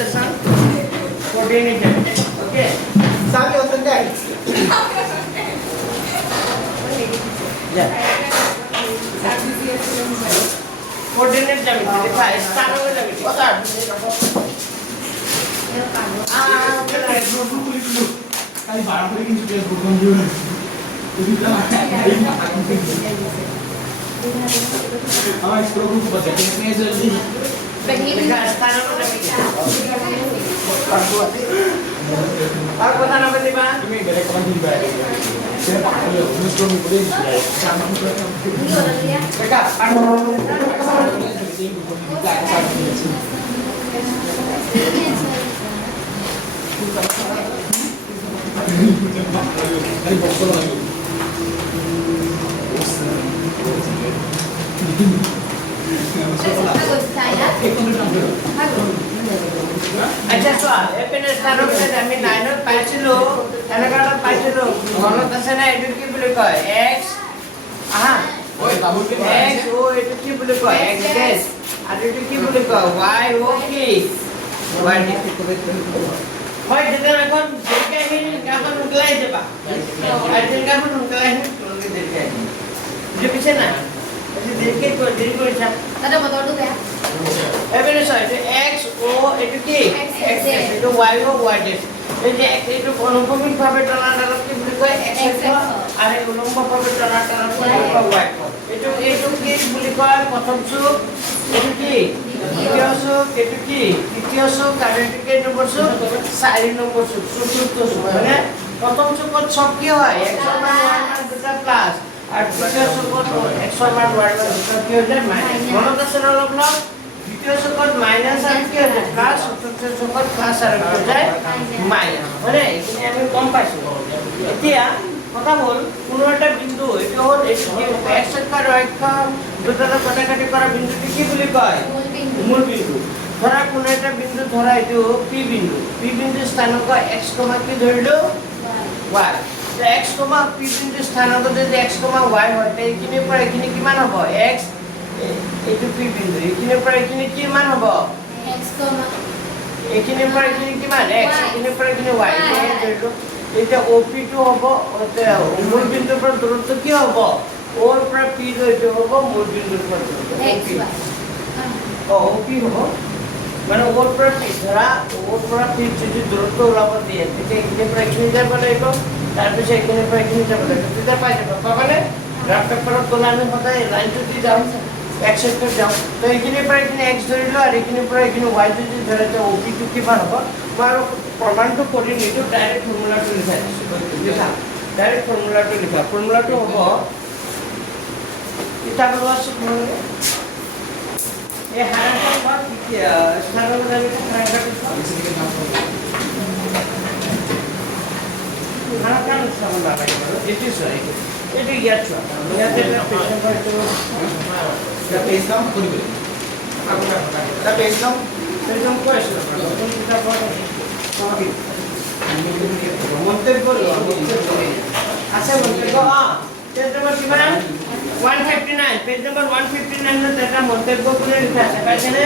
relation coordinate geometry. Okay. Sabi o sandal. Yeah. Coordinate geometry. देखा स्थानों में geometry. What's that? Kali barang beli ini sudah bukan juga. Jadi kita explore group baca ini saja. देखा स्थानों में geometry. Aku kata nama ni bang. Ini dari kapan jadi bayar? Saya pakai dulu. Mesti kami boleh sama juga. देखा. Kali bokol lagi. अच्छा तो एपन स्थानों में जमीन liner पाइचिलो एनकाला पाइचिलो गणत আছে না এটো কি বুলি কয় x আহা Oi, tahu ke? x o এটো কি বুলি কয় x ডেশ আর এটো কি বুলি কয় y o কি y হয় যেটা এখন দেখে এখন উঠলাই দেবা আর যেটা এখন উঠলাই তোমাকে দেখে যে পিছে না এই দেখে তো দেরি করেছ Ada motor tuh ya? এবারে সর x o এটো কি X এটো y o y ডেশ এই যে এটো অনুভূমিক ভাবে টানাটানা কি বলি কয় x আর এই উলম্ব ভাবে টানাটানা কি বলি কয় y এটো কি বলি কয় প্রথম সুখ এটো কি দ্বিতীয় সুখ এটো কি তৃতীয় সুখ আর এটো কি নম্বর সুখ 4 নম্বর সুখ চতুর্থ সুখ মানে প্রথম সুখত সব কি হয় x সমান y মান দুটা প্লাস আর তৃতীয় সুখত x সমান y মান দুটা কি হয়ে যায় মাইনাস মনত আছে না অলপ দ্বিতীয় সুখত মাইনাস আর কি হয়ে যায় প্লাস চতুর্থ সুখত প্লাস আর কি হয়ে যায় মাইনাস মানে এখানে আমি কম পাইছো এতিয়া কথা বল কোনো একটা বিন্দু এটা হল x স্কয়ার y স্কয়ার দুটার কাটাকাটি করা বিন্দুটি কি বলি কয় মূল বিন্দু ধরা কোনো একটা বিন্দু ধরা এটো p বিন্দু স্থানাঙ্ক x কি ধরিলো y তো x p বিন্দু স্থানাঙ্ক যদি x y হয় তাই এখানে পর এখানে কি মান হবে x এটো p বিন্দু এখানে পর এখানে কি মান হবে X, এখানে পর এখানে কি মান x এখানে পর এখানে y ধরিলো এটা OP2 হবে মূল বিন্দুর পর দূরত্ব কি হবে ওর পর p ধরতে হবে মূল বিন্দুর পর দূরত্ব X, Y. OP হবে মানে ওর পর p ধরা ওর পর p যদি দূরত্ব ওলাব দিয়ে থেকে এখানে পর এখানে যাবে না এটা তারপর এখানে পর এখানে যাবে না এটা পাই যাবে মানে গ্রাফ পেপারত তোলা আমি হতাই লাইন যদি যাও x সেক্টর যাও তো এখানে পর এখানে x ধরিলো আর এখানে পর এখানে y যদি ধরে তো OP2 কি মান হবে আর প্রমাণটো কৰি নিটো ডাইরেক্ট ফর্মুলাটো লিখা ডাইরেক্ট ফর্মুলাটো লিখা ফর্মুলাটো হ'ব এটা হলো আছে এই হারাটা পর কি স্থানাঙ্ক জানিটা হারাটা হারাটা সমান লাগে এটি সরি এটি ইয়াত ছোৱা ইয়াতে পেছন পাইছো Kita pesan kau ni. এটা পেছন পেছন কোয়েশ্চন কোন কিতাব পড়ো মন্তব্য আছে মন্তব্য পেজ নম্বর কি মানে 159 পেজ নম্বর 159 এর এটা মন্তব্য করে লেখা আছে এখানে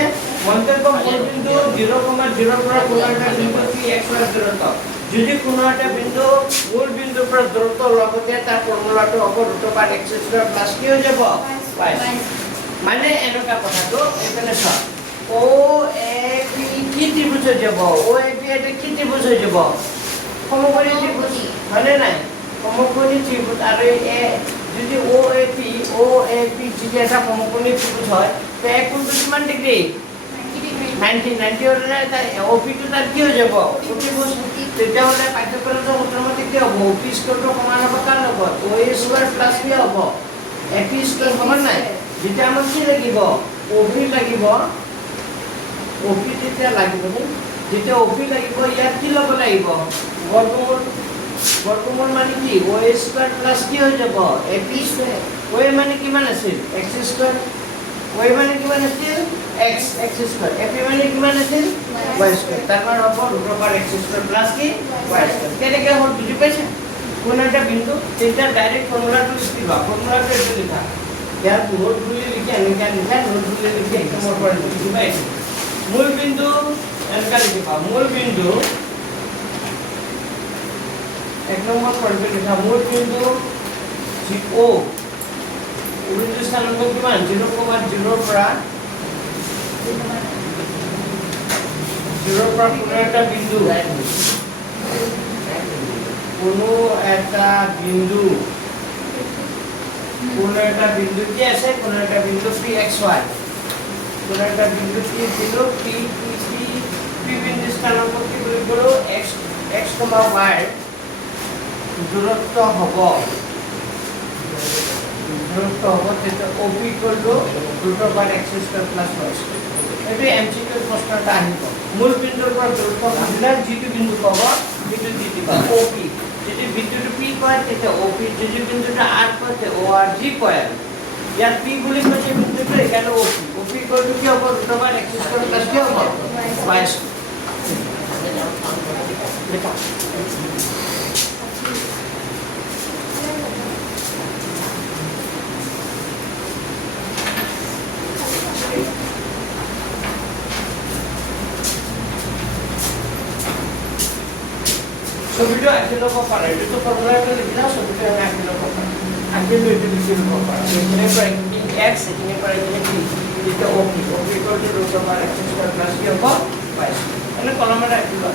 মন্তব্য মূল বিন্দু 0,0 পৰা কোনো একটা বিন্দু কি x এর দূরত্ব যদি কোনো একটা বিন্দু মূল বিন্দুর পর দূরত্ব লগতে তার ফর্মুলাটো হ'ব √x² কি হৈ যাব y মানে এনেকা কথাটো এখানে সব ও এ পি কি ত্রিভুজ হৈ যাব ও এ পি এটা কি ত্রিভুজ হৈ যাব সমকোণী ত্রিভুজ হয়নে নাই সমকোণী ত্রিভুজ আর এ যদি ও এ পি যদি এটা সমকোণী ত্রিভুজ হয় তো এক কোণটো কিমান ডিগ্ৰী 90 হলে তাই OP2 তাৰ কি হৈ যাব ত্ৰিভুজ তেতিয়া হলে পাঠ্যক্ৰমৰ সূত্ৰমতে কি হ'ব OP স্কয়াৰটো সমান হ'ব কাৰ লগত OA স্কয়াৰ প্লাস কি হ'ব AP স্কয়াৰ সমান নাই যেতিয়া আমাক কি লাগিব OP লাগিব OP যেতিয়া লাগিব যেতিয়া OP লাগিব ইয়াত কি ল'ব লাগিব বৰ্গমূল মানে কি OA স্কয়াৰ প্লাস কি হৈ যাব AP স্কয়াৰ OA মানে কিমান আছিল x স্কয়াৰ OA মানে কিমান আছিল x স্কয়াৰ AP মানে কিমান আছিল y স্কয়াৰ তাৰ মানে হ'ব √x² প্লাস কি y স্কয়াৰ কেনেকৈ হ'ল বুজি পাইছে কোন একটা বিন্দু তিনটা ডাইরেক্ট ফর্মুলাটো লিখিবা ফর্মুলাটো এটো লিখা ইয়াত নোট বুলি লিখি আনিকা নোট বুলি লিখি একদম ওপৰত লিখি পাইছে মূল বিন্দু এনেকা লিখিবা মূল বিন্দু 1 নম্বৰ পইণ্টটো লিখা মূল বিন্দু O বিন্দু স্থানাংক কিমান 0,0 পৰা 0 পৰা কোনো এটা বিন্দু কোনো এটা বিন্দু কি আছে কোনো এটা বিন্দু pxy কোনো এটা বিন্দু কি দিলো p বিন্দু স্থানাংক কি বুলি কলো x y দূৰত্ব হ'ব তেতিয়া OP √x² + y²। এইটো MCQ প্ৰশ্ন এটা আহিব মূল বিন্দুৰ পৰা দূৰত্ব ভাঙিলে যিটো বিন্দু পাব সেইটো দি দিবা OP যদি বিন্দুটো P কয় তেতিয়া OP যদি বিন্দুটো R কয় তেতিয়া OR যি কয় ইয়াত P বুলি কৈছে বিন্দুটো এখানে OP করলে কি হবে √x² কি হবে y²। ছবিটো আঁকি ল'ব পাৰে এইটো ফৰ্মুলাটো লিখি দাও ছবিটো আমি আঁকি ল'ব পাৰোঁ আঁকি লৈ এইটো লিখি ল'ব পাৰোঁ এইখিনিৰ পৰা এইখিনি x এইখিনিৰ পৰা এইখিনি p যেতিয়া OP √x² কি হ'ব y² এনে কলমত ৰাখি লোৱা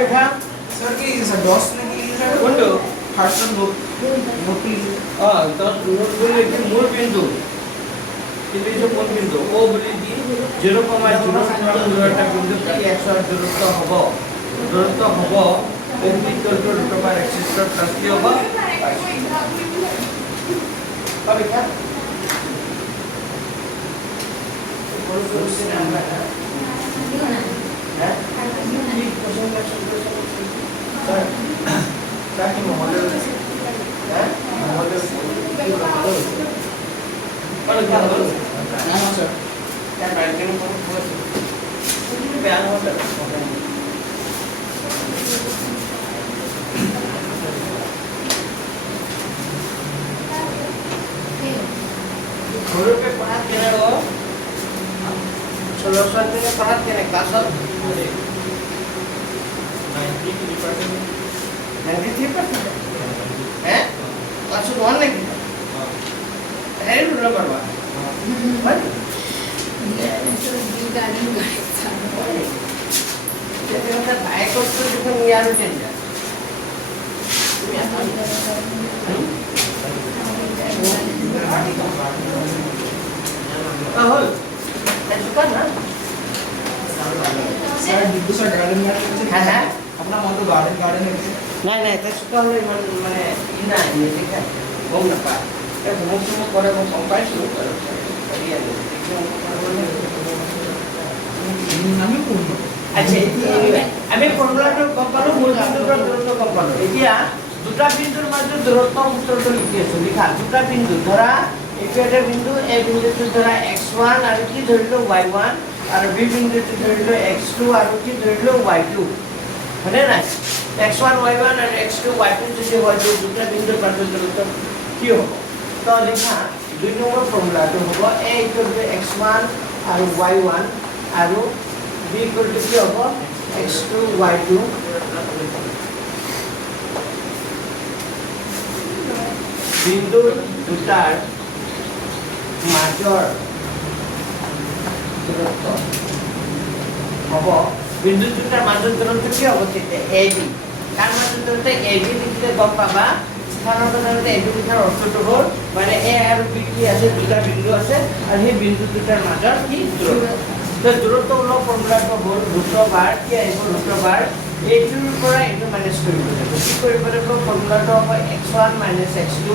দেখা सर की सर डॉस नहीं है কোনটো फास्ट नोट नोट দশ নোট বলে একটি মূল বিন্দু কিন্তু এই যে কোন বিন্দু ও বলি দি 0,0 একটা বিন্দু কি 100 দূরত্ব হবে OP √x² কি হবে কবে কা কোন কোশ্চেন আমরা হ্যাঁ ঠিক কোশ্চেন স্যার তাকি মহলে হ্যাঁ মহলে কোন क्या बोल हां सर क्या बैंकिंग को बोल बयान होता छोरो पे पढ़ा के हो छोरो सर ने पढ़ा के क्लास 93% हैं क्लास 1 नहीं है रूल करवा बस যেটা ট্রাই করতে যখন ইয়ার টেন্ডার হল এটা না सर डिब्बू सर गार्डन হ্যাঁ হ্যাঁ अपना मन तो गार्डन है নাই নাই এটা সুতো হলে মানে ই না ঠিক আছে গম না পা এটা ঘুম করে কম পাইছো আমি কোন আচ্ছা আমি ফর্মুলাটো গম পালো মূল বিন্দুৰ দূৰত্ব গম পালো এতিয়া দুটা বিন্দুৰ মাজৰ দূৰত্ব সূত্ৰটো লিখি আছো লিখা দুটা বিন্দু ধৰা এইটো এটা বিন্দু এই বিন্দুটো ধৰা x1 আৰু কি ধৰিলো y1 আৰু b বিন্দুটো ধৰিলো x2 আৰু কি ধৰিলো y2 হয়নে নাই x1 y1 আৰু x2 y2 যদি হয় দুটা বিন্দুৰ মাজৰ দূৰত্ব কি হ'ব তো লিখা দুই নম্বৰ ফৰ্মুলাটো হ'ব a x1 আৰু y1 আৰু b কি হ'ব x2 y2 বিন্দু দুটাৰ মাজৰ দূৰত্ব হ'ব বিন্দু দুটাৰ মাজৰ দূৰত্ব কি হ'ব তেতিয়া ab কাৰ মাজৰ দূৰত্ব ab লিখিলে গম পাবা স্থানান্তৰণতে এইটো লিখাৰ অৰ্থটো হ'ল মানে এ আৰু বি কি আছে দুটা বিন্দু আছে আৰু সেই বিন্দু দুটাৰ মাজৰ কি দূৰত্ব তো দূৰত্ব ওলোৱা ফৰ্মুলাটো হ'ল √r কি আহিব √r এইটোৰ পৰা এইটো মাইনাছ কৰিব লাগিব কি কৰিব লাগিব ফৰ্মুলাটো হ'ব x1 - x2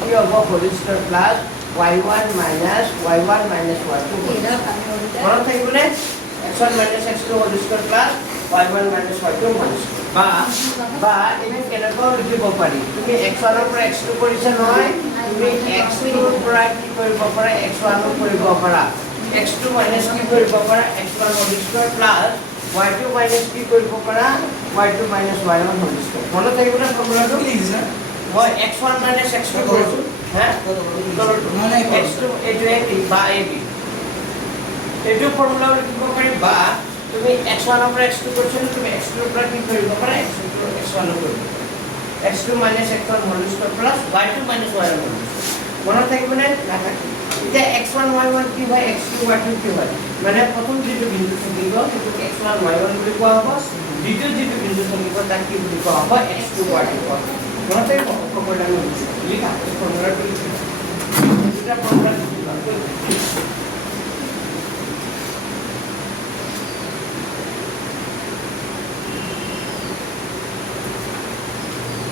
কি হ'ব whole square plus y1 - y1 - y2 মনত থাকিবনে x1 - x2 whole square plus y1 - y2 whole square বা এনে কেনেকৈ লিখিব পাৰি তুমি x1 ৰ পৰা x2 কৰিছা নহয় তুমি x2 ৰ পৰা কি কৰিব পাৰা x1 কৰিব পাৰা x2 মাইনাস কি কৰিব পাৰা x1 whole square plus y2 minus কি কৰিব পাৰা y2 minus y1 whole square মনত থাকিবনে ফৰ্মুলাটো লিখিছা মই x1 মাইনাস x2 কৰিছো হ্যাঁ মানে x2 এইটো বা ab এইটো ফৰ্মুলা লিখিব পাৰি বা তুমি x1 ৰ পৰা x2 কৰিছা তুমি x2 ৰ পৰা কি কৰিব পাৰা x1 কৰিব x2 minus x1 whole square plus y2 minus y1 whole square মনত থাকিবনে নাথাকিব এটা x1 y1 কি হয় x2 y2 কি হয় মানে প্ৰথম যেটো বিন্দু থাকিব সেইটো x1 y1 বুলি কোৱা হ'ব দ্বিতীয় যেটো বিন্দু থাকিব তাক কি বুলি কোৱা হ'ব x2 y2 মনত থাকিব সকলোটা লিখা ফৰ্মুলাটো লিখা এটা ফৰ্মুলা লিখা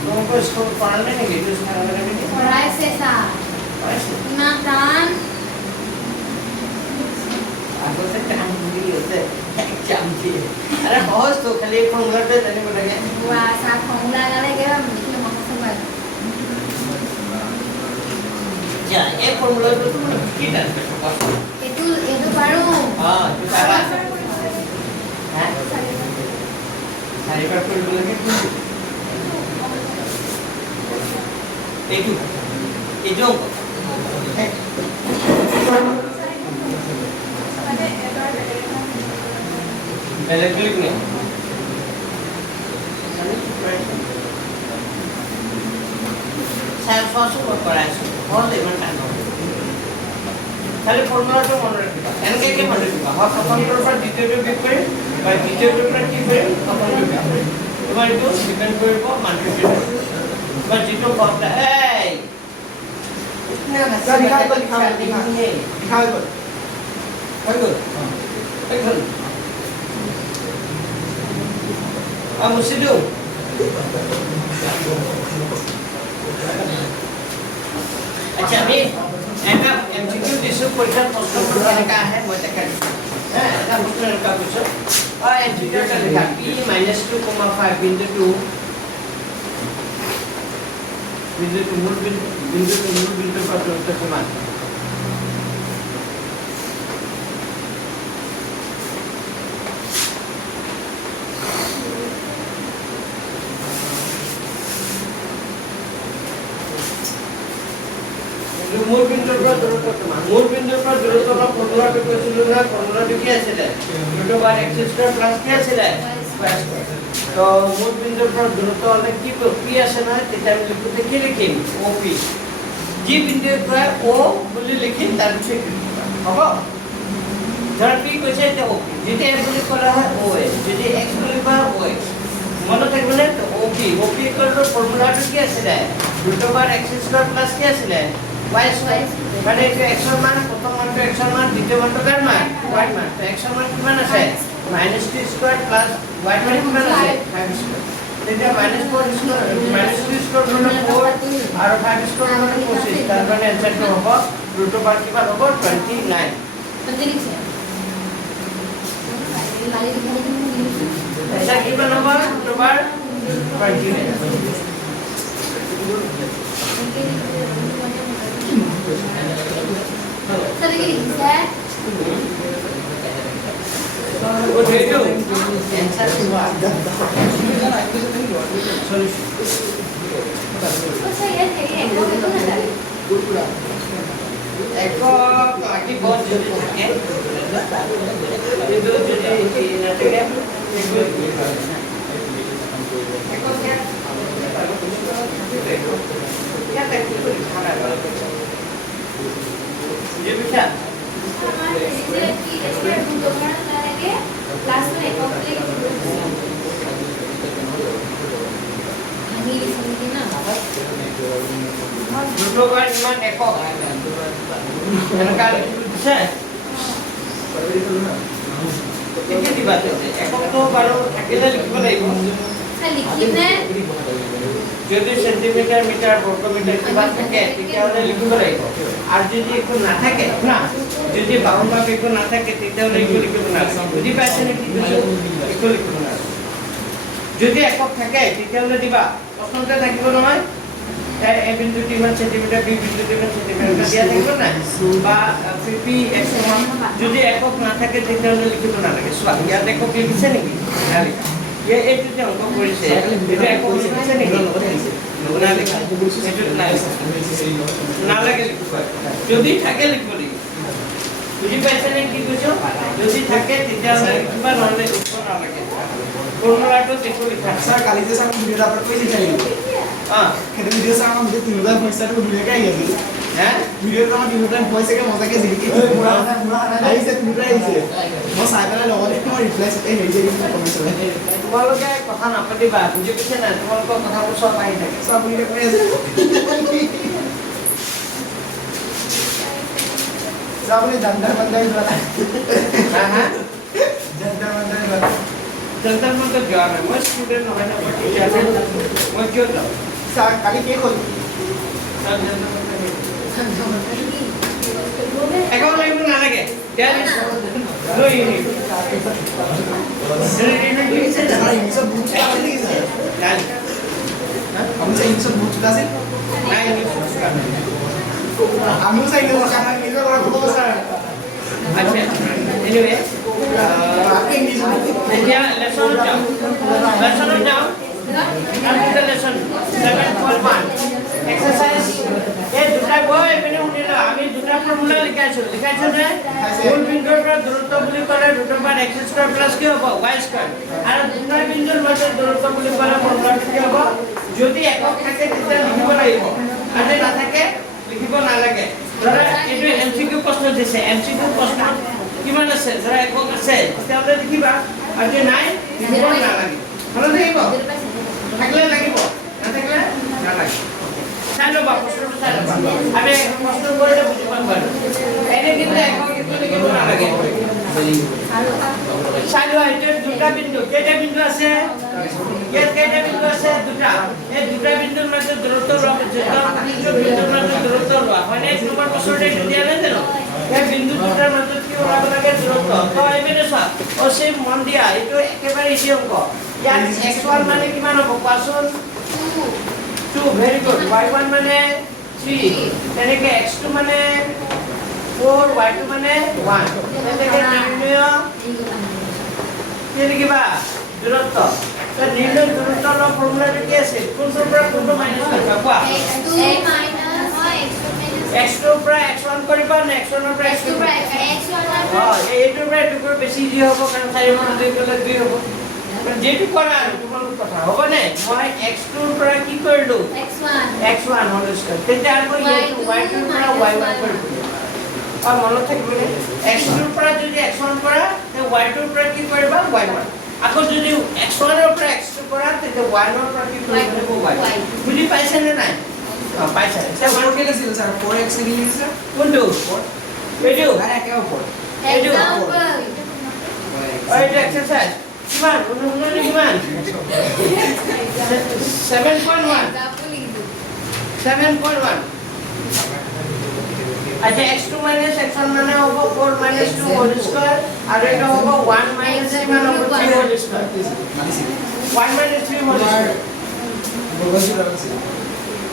তোমাক স্কুল পড়ালে নেকি তো সারা নেকি পড়াইছে স্যার না টান আগতে টান দিয়ে আছে এক্সাম দিয়ে আরে সহজ তো খালি ফর্মুলাটা জানিব লাগে ওয়া স্যার ফর্মুলা গালে গেলা লিখলে মহসব হয় যা এই ফর্মুলাটো তুমি কি জানবে এটু পারো হ্যাঁ তো সারা হ্যাঁ সারিবার করব লাগে এইটো বেলেগ বেলেগ নেই স্যার সহজ করাইছো হল ইমান টান খালি ফর্মুলাটো মনে ৰাখিবা এনেকৈ মনে ৰাখিবা হয় প্ৰথমটোৰ পৰা দ্বিতীয়টো বিয়োগ কৰিম বা দ্বিতীয়টোৰ পৰা কি কৰিম প্ৰথমটো বিয়োগ কৰিম তোমাৰ এইটো ডিপেণ্ড কৰিব মানটো তোমাৰ যিটো ফৰ্মুলা এই ইতনা হাসি লিখা মুছিদু আচ্ছা আমি এটা এমসিকিউ দিছো পৰীক্ষাৰ প্ৰশ্নটো কেনেকা আহে মই দেখাই দিছো হ্যাঁ এটা প্ৰশ্ন এনেকা কৈছো এমসিকিউটা লিখা p - 2,5 বিন্দুটো মূল বিন্দুৰ পৰা দূৰত্ব কিমান মূল বিন্দুৰ পৰা দূৰত্ব কিমান মূল বিন্দুৰ পৰা দূৰত্ব ফৰ্মুলাটো কৈছিলো না ফৰ্মুলাটো কি আছিল √x² কি আছিল তো মূল বিন্দুৰ পৰা দূৰত্ব হলে কি আছে না তেতিয়া আমি লিখোতে কি লিখিম OP যি বিন্দুৰ পৰা O বুলি লিখিম তাৰ পিছত হ'ব ধৰ P কৈছে এটা OP যদি M বুলি কৰা হয় OS যদি X বুলি কৰা OX মনত থাকিবনে তো OP ফৰ্মুলাটো কি আছিল √x² কি আছিল y² মানে এইটো x ৰ মান প্ৰথম মানটো x ৰ মান দ্বিতীয় মানটো কাৰ মান y ৰ মান তো x ৰ মান কিমান আছে -t² y ৰ মান কিমান আছে 5² তেতিয়া -4² -t² মানে 4 আৰু 5² মানে 25 তাৰ মানে এনসারটো হ'ব √r কিমান হ'ব 29 আচ্ছা কিমান হ'ব √r 29 Sabe o que ele quiser? Você ia ter aqui bom de ये बिछा हमारे इसे बुधवार लगे क्लास में एक ऑफ ভাঙি দিছে নেকি না দুটো বাৰ ইমান একক এনেকা দিছে এতিয়া দিবা এককটো বাৰু থাকিলে লিখিব লাগিব লিখিনে যদি সেন্টিমিটার মিটার বর্গ মিটার কিবা থাকে তেতিয়াহলে লিখিব লাগিব আর যদি একো নাথাকে না যদি বাহুন মাপ একো নাথাকে তেতিয়াহলে একো লিখিব নালাগে বুজি পাইছে নেকি একো লিখিব নালাগে যদি একক থাকে তেতিয়াহলে দিবা প্ৰশ্নতে থাকিব নহয় এ বিন্দুটি ইমান সেন্টিমিটার বি বিন্দুটি ইমান সেন্টিমিটার দিয়া থাকিব না বা পি এক্স যদি একক না থাকে তেতিয়াহলে লিখিব নালাগে চোৱা ইয়াত একক লিখিছে নেকি নালিখা এইটো যে অংক কৰিছে এটা একক লিখিছে নেকি নালিখা এইটো নালাগে লিখিব যদি থাকে লিখিব লাগিব বুজি পাইছে নে কি কৈছো যদি থাকে তেতিয়াহলে লিখিবা নহলে লিখিব নালাগে ফৰ্মুলাটো দেখো লিখা স্যার কালি যে সামনে ভিডিওটা আপলোড করেছি তাই খেতে ভিডিও সামনে আমাদের 3000 পয়সাটা ভিডিও কে আইছে হ্যাঁ ভিডিওটা আমার 3000 পয়সা কে মজা কে জিকি পুরা আইছে তুমি আইছে মই সাইকেলে লগতে তোমাৰ ৰিপ্লাই এই হৈ যায় কমেন্ট কৰে তোমালোকে কথা নাপাতিবা বুজি পাইছে না তোমালোকৰ কথাবোৰ সব আহি থাকে সব ভিডিও কৰি আছে সবনে জন্তাৰ মন্দিৰ বলা হ্যাঁ জন্তাৰ মন্দিৰ বলা জন্তাৰ মন্দিৰ যোৱা নাই মই ষ্টুডেন্ট নহয় না মই টিচাৰ মই কিয় যাওঁ স্যার কালি কে কল একক লাগিব নালাগে লৈ আমার ইংলিশ বুক আছে কি স্যার আমি ইংলিশ বুক আছে আমি সাইড কানা কি করে বলবো স্যার আচ্ছা এনিওয়ে আপনি ইংলিশ এতিয়া লেসন যাও কম্পিউটার লেসন 7.1 এক্সারসাইজ এই দুটা বই মানে শুনিলো আমি দুটা ফর্মুলা লিখাইছো নে মূল বিন্দুৰ পৰা দূৰত্ব বুলি ক'লে √x² + কি হ'ব y² আৰু দুটা বিন্দুৰ মাজত দূৰত্ব বুলি ক'লে ফৰ্মুলাটো কি হ'ব যদি একক থাকে তেতিয়া লিখিব লাগিব আৰু নাথাকে লিখিব নালাগে ধৰা এইটো এমসিকিউ প্ৰশ্ন দিছে এমসিকিউ প্ৰশ্ন কিমান আছে ধৰা একক আছে তেতিয়াহ'লে লিখিবা আৰু যদি নাই লিখিব নালাগে মনত থাকিব থাকিলে লাগিব নাথাকিলে নালাগে চাই ল'বা প্ৰশ্নটো চাই ল'বা আমি প্ৰশ্ন কৰিলে বুজি পাম বাৰু এনে কিন্তু একক লিখিব নালাগে চাই লোৱা এতিয়া দুটা বিন্দু কেইটা বিন্দু আছে ইয়াত কেইটা বিন্দু আছে দুটা এই দুটা বিন্দুৰ মাজত দূৰত্ব লোৱা বিন্দুৰ মাজত দূৰত্ব লোৱা হয় নে নম্বৰ প্ৰশ্নতে দিয়া নাই জানো এই বিন্দু দুটাৰ মাজত কি ওলাব লাগে দূৰত্ব তো এইপিনে চোৱা অসীম মন দিয়া এইটো একেবাৰে ইজি অংক ইয়াত x1 মানে কিমান হ'ব কোৱাচোন 2 ভেৰি গুড y1 মানে 3 তেনেকে x2 মানে 4 y2 মানে 1 তেনেকে নিৰ্ণয় কি লিখিবা দূৰত্ব তো নিৰ্ণয় দূৰত্বৰ ফৰ্মুলাটো কি আছে কোনটোৰ পৰা কোনটো মাইনাছ কৰিবা কোৱা x2 পৰা x1 কৰিবা নে x1 পৰা x2 এইটোৰ পৰা এইটোৰ বেছি ইজি হ'ব কাৰণ 4 পৰা 2 গ'লে 2 হ'ব যেটো কৰা আৰু তোমালোকৰ কথা হ'ব নে মই x2 পৰা কি কৰিলো x1 হ'ল স্কয়াৰ তেতিয়া আৰু এইটো y2 পৰা y1 কৰিলো আৰ মনত থাকিব x2 পৰা যদি x1 কৰা তে y2 পৰা কি কৰিবা y1 আকৌ যদি x1 ৰ পৰা x2 কৰা তে y1 ৰ পৰা কি কৰিব y বুজি পাইছে নে নাই পাইছে স্যার 4 কে লিখিছিল স্যার 4x কে লিখিছিল কোনটো এইটো আরে একে উপর এইটো এইটো এক্সারসাইজ কিমান অনুসন্ধান কিমান 7.1 अच्छा x2 - x1 মানে হ'ব 4 - 2 হোল স্কয়ার আৰু এটা হ'ব 1 - 3 মানে হ'ব 3 হোল স্কয়ার 1 - 3 হোল স্কয়ার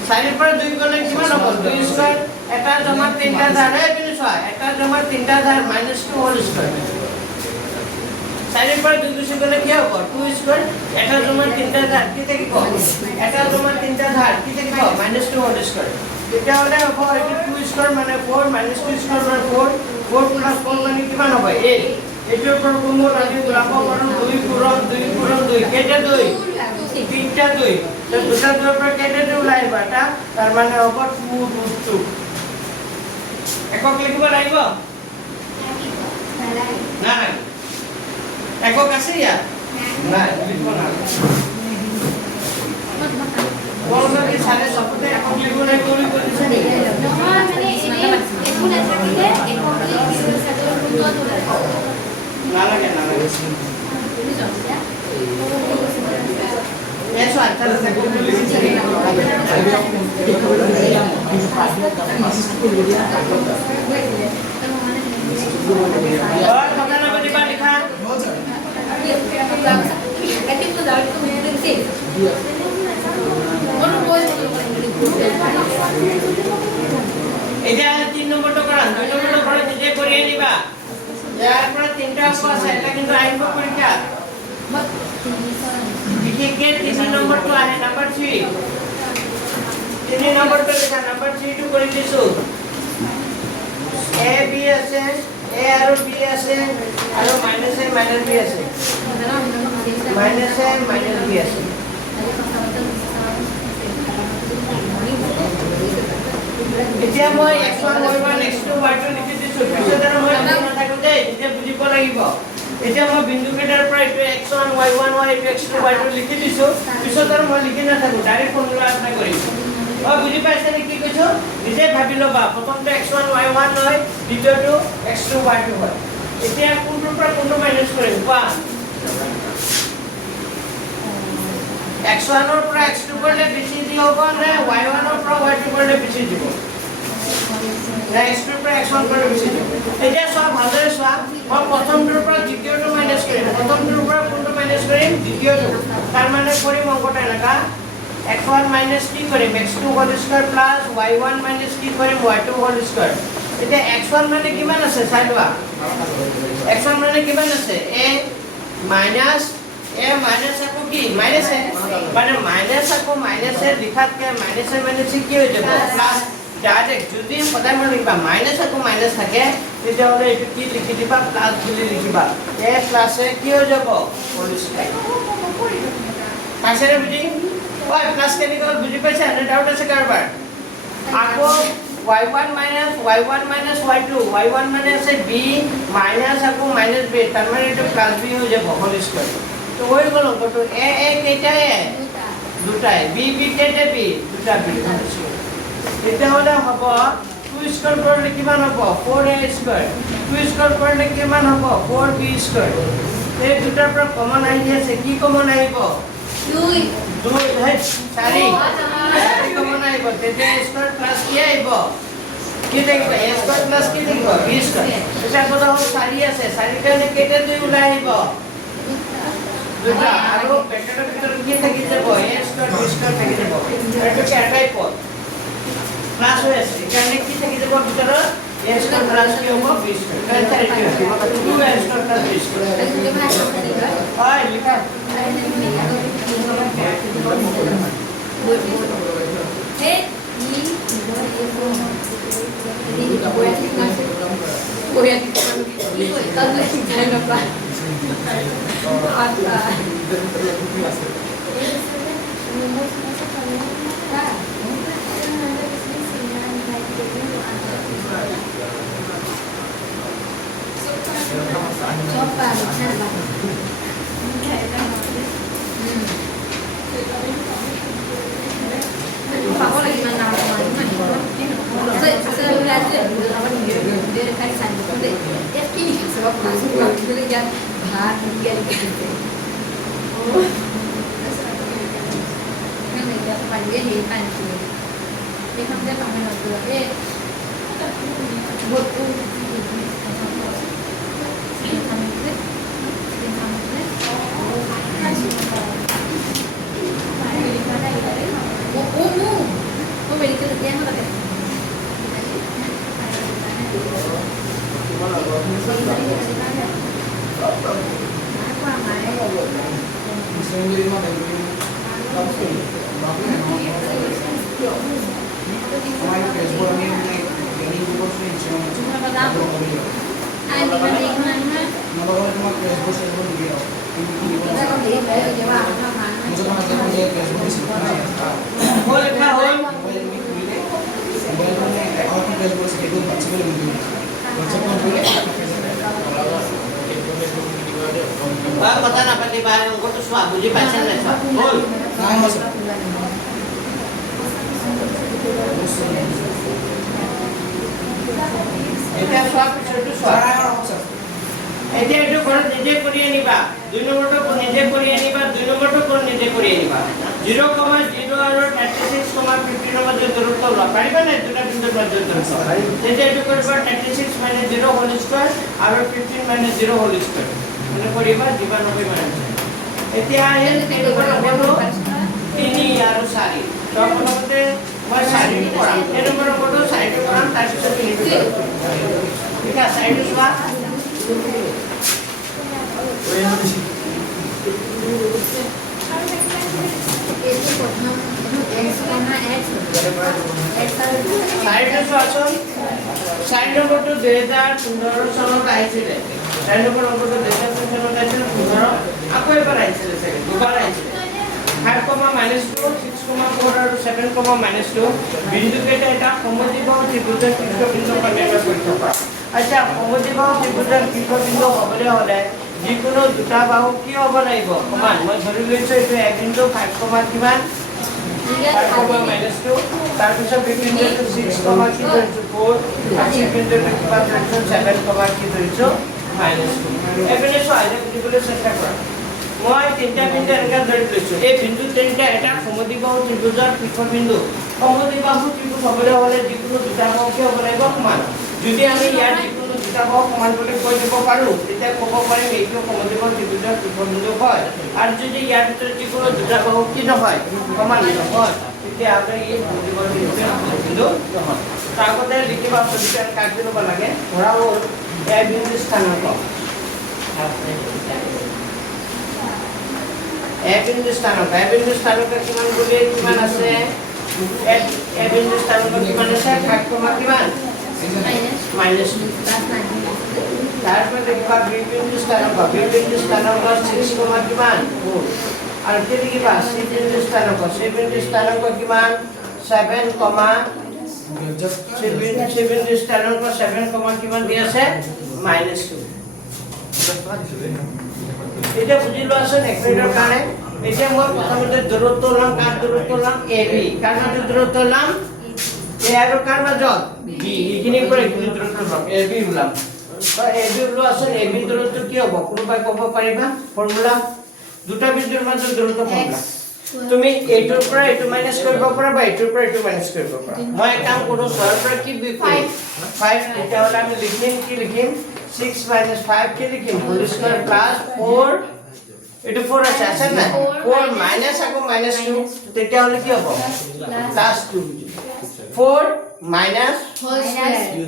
চাৰিৰ পৰা 2 গলে কিমান হ'ব 2 স্কয়াৰ এটা জমা তিনটা ধাৰ এপিনে চোৱা এটা জমা তিনটা ধাৰ -2 হোল স্কয়াৰ চাৰিৰ পৰা 2 গুচি গলে কি হ'ব 2 স্কয়াৰ এটা জমা তিনটা ধাৰ কি থাকিব এটা জমা তিনটা ধাৰ কি থাকিব -2 হোল স্কয়ার তেতিয়াহ'লে হ'ব এইটো 2 স্কয়ার মানে 4 -2 স্কয়ার মানে 4 4 + 4 মানে কিমান হ'ব 8 এইটোৰ পৰা কোনবোৰ আমি ওলাব পাৰোঁ 2 পূৰণ 2 কেইটা 2 তিনটা 2 তো দুটা 2 পৰা কেইটা 2 ওলাইব এটা তাৰ মানে হ'ব 2 একক লিখিব লাগিব নাই একক আছে ইয়াত নাই লিখিব নালাগে তোমালোকে চালে চবতে এখন লিখবলৈ কৰি কৰিছে নেকি নহয় মানে এনে একো নাথাকিলে একো নালাগে নালাগে eso hasta la segunda और पता ना कुछ बात लिखा এটা 3 নম্বরটা করান 2 নম্বরটা করে নিজে করিয়ে নিবা এরপর তিনটা অঙ্ক আছে এটা কিন্তু আইব পরীক্ষা লিখে 3 নম্বরটো আহে নাম্বার 3 3 নম্বরটো লেখা নাম্বার 3 টু কৰি দিছো a b আছে a আৰু b আছে আৰু মাইনাস a মাইনাস b আছে মাইনাস a মাইনাস b আছে এতিয়া মই x1 y1 x2 y2 লিখি দিছো পিছত আৰু মই নাথাকো দেই নিজে বুজিব লাগিব এতিয়া মই বিন্দু কেইটাৰ পৰা এইটো x1 y1 হয় এইটো x2 y2 লিখি দিছো পিছত আৰু মই লিখি নাথাকো ডাইৰেক্ট ফৰ্মুলা এপ্লাই কৰিম বুঝি পাইছে নে কি কৈছো নিজে ভাবি লবা প্ৰথমতে x1 y1 হয় দ্বিতীয়টো x2 y2 হয় এতিয়া কোনটোৰ পৰা কোনটো মাইনাস কৰিম কোৱা x1 ৰ পৰা x2 কৰিলে বেছি দি হ'ব নে y1 ৰ পৰা y2 কৰিলে বেছি দিব না x2 ৰ পৰা x1 কৰিলে বেছি দিব এতিয়া সব ভালদৰে চোৱা মই প্ৰথমটোৰ পৰা দ্বিতীয়টো মাইনাস কৰিম প্ৰথমটোৰ পৰা কোনটো মাইনাস কৰিম দ্বিতীয়টো তাৰ মানে কৰিম অংকটা এনেকা x1 minus t কৰিম x2 whole square plus y1 minus t কৰিম y2 whole square এতিয়া x1 মানে কিমান আছে চাই লোৱা x1 মানে কিমান আছে a minus আকৌ কি minus a মানে minus আকৌ minus a লিখাতকে minus a minus c কি হৈ যাব প্লাস ডাইৰেক্ট যদি সদায় মানে লিখিবা minus আকৌ minus থাকে তেতিয়াহ'লে এইটো কি লিখি দিবা প্লাস বুলি লিখিবা a plus a কি হৈ যাব whole square পাইছেনে বুজি ওই প্লাস কেমিক্যাল বুঝি পাইছে না ডাউট আছে কারবার আকো y1 minus y2 y1 মানে আছে b মাইনাস আকো মাইনাস b তার মানে এটা প্লাস b হয়ে যাবে হোল স্কয়ার তো ওই গলো কত a a কেটা a দুটা a b b কেটা b দুটা b এটা হলে হবে 2 স্কয়ার করলে কিমান হবে 4a স্কয়ার 2 স্কয়ার করলে কিমান হবে 4b স্কয়ার এই দুটাৰ পৰা কমন আহি আছে কি কমন আহিব 2 है 4 कमन आइबो तेते स्क्वायर प्लस কি আইব কি দেখব a স্কয়ার প্লাস কি দেখব b স্কয়ার এটা কথা হল 4 আছে 4 কারণে কেটে 2 ওলাই আইব দুটা আৰু ব্র্যাকেটের ভিতরে কি থাকি যাব a স্কয়ার b স্কয়ার থাকি যাব এটা কি এটাই পদ প্লাস হয়ে আছে এখানে কি থাকি যাব ভিতরে a স্কয়ার প্লাস কি হবে b স্কয়ার এটা কি হবে 2 a square plus b square হয় লিখা এটা সব ছোট সব এতিয়া এইটো ঘৰত নিজে কৰি আনিবা 2 নম্বৰটো নিজে কৰি আনিবা 2 নম্বৰটো নিজে কৰি আনিবা 0,0 আৰু 36,50 মাজৰ দূৰত্ব লোৱা পাৰিবা নাই দুটা বিন্দুৰ মাজৰ দূৰত্ব তেতিয়া এইটো কৰিবা 36 - 0 হোল স্কয়াৰ আৰু 15 - 0 হোল স্কয়াৰ মানে কৰিবা 92 মানে এতিয়া এই কেইটা নম্বৰটো 3 আৰু 4 তো প্ৰথমতে মই 4 কৰাম এই নম্বৰটো 4 কৰাম তাৰ পিছত 3 কৰাম ঠিক আছে এইটো চোৱা সাইড নম্বৰটো 2015 চনত আহিছিলে সাইড নম্বৰটো 2015 চনত আহিছিলে 15 আকৌ এবাৰ আহিছিলে চাগে দুবাৰ আহিছিলে 5, -2 6,4 আৰু 7, -2 বিন্দু কেইটা এটা সমদ্বিবাহু ত্ৰিভুজৰ শীৰ্ষবিন্দু কল্পনা কৰি থকা আচ্ছা সমদ্বিবাহু ত্ৰিভুজৰ শীৰ্ষবিন্দু হ'বলৈ হ'লে যিকোনো দুটা বাহু কি হ'ব লাগিব সমান মই ধৰি লৈছো এইটো এক বিন্দু 5, কিমান 5, -2 তাৰ পিছত বিন্দুটো 6, কি ধৰিছো 4 আৰু বিন্দুটো কিমান ধৰিছো 7, কি ধৰিছো -2 এপিনে সহায় কৰিবলৈ চেষ্টা কৰা মই তিনটা বিন্দু এনেকা ধৰি লৈছো এই বিন্দু তিনটা এটা সমদ্বিবাহু ত্ৰিভুজৰ শীৰ্ষবিন্দু সমদ্বিবাহু ত্ৰিভুজ হ'বলৈ হ'লে যিকোনো দুটা বাহু কি হ'ব লাগিব সমান যদি আমি ইয়াৰ যিকোনো দুটা বাহু সমান বুলি কৈ দিব পাৰো তেতিয়া ক'ব পাৰিম এইটো সমদ্বিবাহু ত্ৰিভুজৰ শীৰ্ষবিন্দু হয় আৰু যদি ইয়াৰ ভিতৰত যিকোনো দুটা বাহু কি নহয় সমান নহয় তেতিয়া আমি এই সমদ্বিবাহু ত্ৰিভুজৰ শীৰ্ষবিন্দু নহয় তাৰ আগতে লিখিবা প্ৰতিকাৰ কাটি ল'ব লাগে ধৰা হ'ল এই বিন্দু স্থানাংক এ বিন্দু স্থানাংক কিমান বুলি কিমান আছে এ বিন্দু স্থানাংক কিমান আছে 5, কিমান -2 তারপর দেখবা বি বিন্দু স্থানাংক 6, কিমান 4 আর কি লিখিবা সি বিন্দু স্থানাংক কিমান 7, সি বিন্দু স্থানাংক 7, কিমান দি আছে -2 এটা বুঝি লোৱা আছে এক মিনিটৰ কাৰণে এতিয়া মই প্ৰথমতে দূৰত্ব লম কাৰ দূৰত্ব লম AB কাৰ মাজত দূৰত্ব লম A আৰু কাৰ মাজত B এইখিনি পৰা এইখিনি দূৰত্ব লম AB লম তো AB লোৱা আছে AB দূৰত্ব কি হ'ব কোনোবাই ক'ব পাৰিবা ফৰ্মুলা দুটা বিন্দুৰ মাজত দূৰত্ব ফৰ্মুলা তুমি এইটোৰ পৰা এইটো মাইনাস কৰিব পাৰা বা এইটোৰ পৰা এইটো মাইনাস কৰিব পাৰা মই এক কাম কৰো 6 পৰা কি 5 এটা হলে আমি লিখিম 6 - 5 কি লিখিম হোল স্কয়ার প্লাস 4 এটা 4 আছে না 4 মাইনাস আকৌ -2 তেতিয়া হলে কি হ'ব +2 4 মাইনাস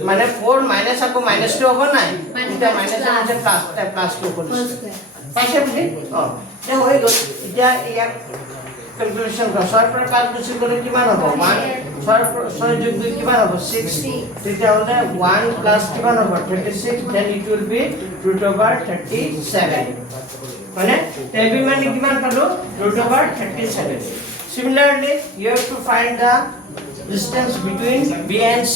মানে 4 মাইনাস আকৌ -2 হ'ব নাই এটা মাইনাস আছে প্লাস তাই +2 হ'ল পাইছে বুজি এ হৈ গ'ল এতিয়া ইয়াক ক্যালকুলেশন কৰা 6 পৰা 5 গুছি গলে কিমান হ'ব 1 6 যোগ 2 কিমান হ'ব 6 তেতিয়া হলে 1 প্লাস কিমান হ'ব 36 then it will be √37 মানে এবি মানে কিমান পালো √37 similarly you have to find the distance between B and C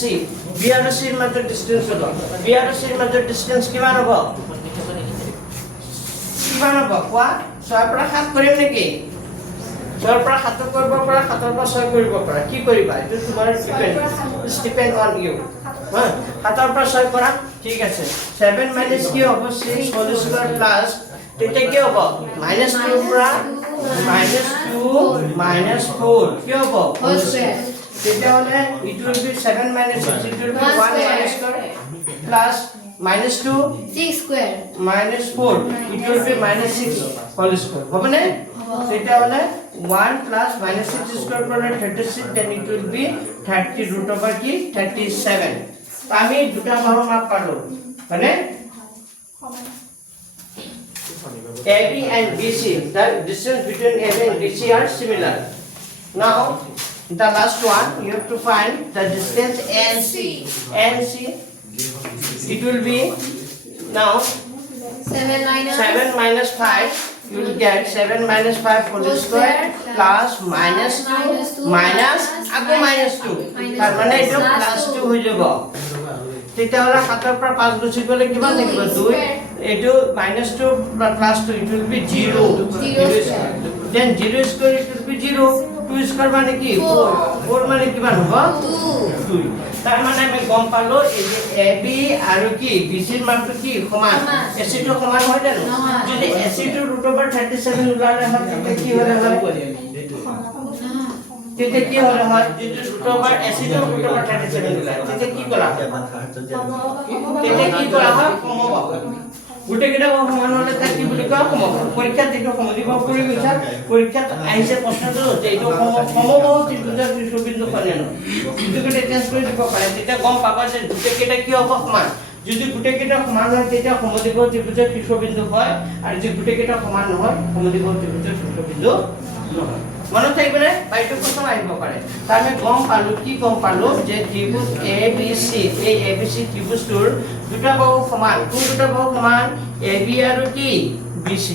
B আৰু C ৰ মাজৰ distance হ'ব B আৰু C ৰ মাজৰ distance কিমান হ'ব কোৱা 6 পৰা 7 কৰিম নেকি 6 পৰা 7 কৰিব পৰা 7 পৰা 6 কৰিব পৰা কি কৰিবা এটো তোমাৰ ডিপেন্ড অন ইউ 7 পৰা 6 কৰা ঠিক আছে 7 মাইনাস কি হ'ব 6 হোল স্কয়াৰ প্লাস তেতিয়া কি হ'ব -2 পৰা -2 কি হ'ব হোল স্কয়ার তেতিয়া হলে it will be 7 minus 6 it will be 1 minus square plus -2 6 square minus 4 it will be -6 whole square হবে না সেটা হলে 1 plus -6 square করলে 36 then it will be 30√37 তো আমি দুটা বাহু মাপ পালো মানে AB and BC the distance between AB and BC are similar now the last one you have to find the distance NC it will be now 7 minus 5 you will get 7 minus 5 whole square plus -2 minus আকৌ -2 তার মানে এটা +2 হৈ যাব তেতিয়া হলা 7 পৰা 5 গুছি গলে কিমান থাকিব 2 এটো -2 +2 it will be 0 then 0 square it will be 0 2 square মানে কি 4 4 মানে কিমান হ'ব 2 তাৰ মানে আমি গম পালো এই যে AB আৰু কি BC ৰ মানটো কি সমান AC টো সমান হয় জানো যদি AC টো √37 ওলালে হয় তেতিয়া কি হলে হয় তেতিয়া কি হলে হয় যদি AC টো √37 ওলালে তেতিয়া কি কৰা হয় তেতিয়া কি কৰা হয় কমাব গুটেকেইটা সমান হলে তাক কি বুলি কয় কমাব পৰীক্ষাত যেটো সমদিব কৰি গৈছা পৰীক্ষাত আহিছে প্ৰশ্নটো যে এইটো সমবাহু ত্ৰিভুজৰ শীৰ্ষবিন্দু কোনে ন গুটেকেইটা চেঞ্জ কৰি দিব পাৰে তেতিয়া গম পাবা যে গুটেকেইটা কি হ'ব সমান যদি গুটেকেইটা সমান হয় তেতিয়া সমদিব ত্ৰিভুজৰ শীৰ্ষবিন্দু হয় আৰু যদি গুটেকেইটা সমান নহয় সমদিব ত্ৰিভুজৰ শীৰ্ষবিন্দু নহয় মনত থাকিবনে বাইটো প্ৰশ্ন আহিব পাৰে তাৰ আমি গম পালো যে ত্ৰিভুজ ABC এই ABC ত্ৰিভুজটোৰ দুটা বাহু সমান কোন দুটা বাহু সমান AB আৰু কি BC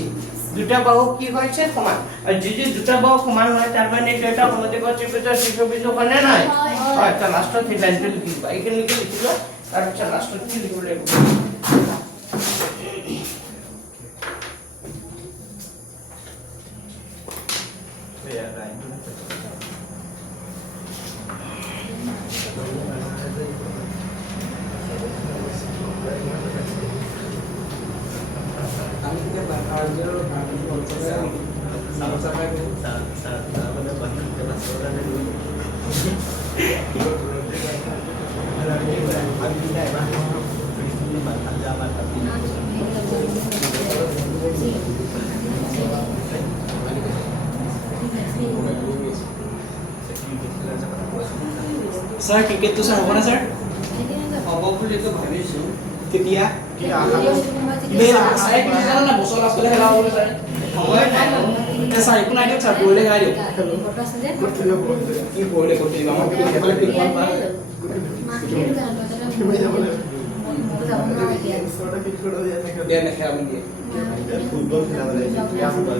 দুটা বাহু কি হৈছে সমান আৰু যদি দুটা বাহু সমান হয় তাৰ মানে এটা সমদিব ত্ৰিভুজৰ শীৰ্ষবিন্দু কোনে নহয় হয় তা লাষ্টত এই লাইনটো লিখিবা এইখিনি লিখিলো তাৰ পিছত লাষ্টত কি লিখিব লাগিব স্যার ক্রিকেট তো স্যার হবে না স্যার হ'ব বুলি তো ভাবিছো কেতিয়া বেলা সাই কি জানা না বছর আসলে খেলা হবে স্যার সময় নাই এটা স্যার একো নাই স্যার বলে গাই দিও ফটো আছে যে কি বলে করতে দিবা আমাকে খেলে পিকল পা দিয়া না খেলা দিয়ে ফুটবল খেলা বলে ফুটবল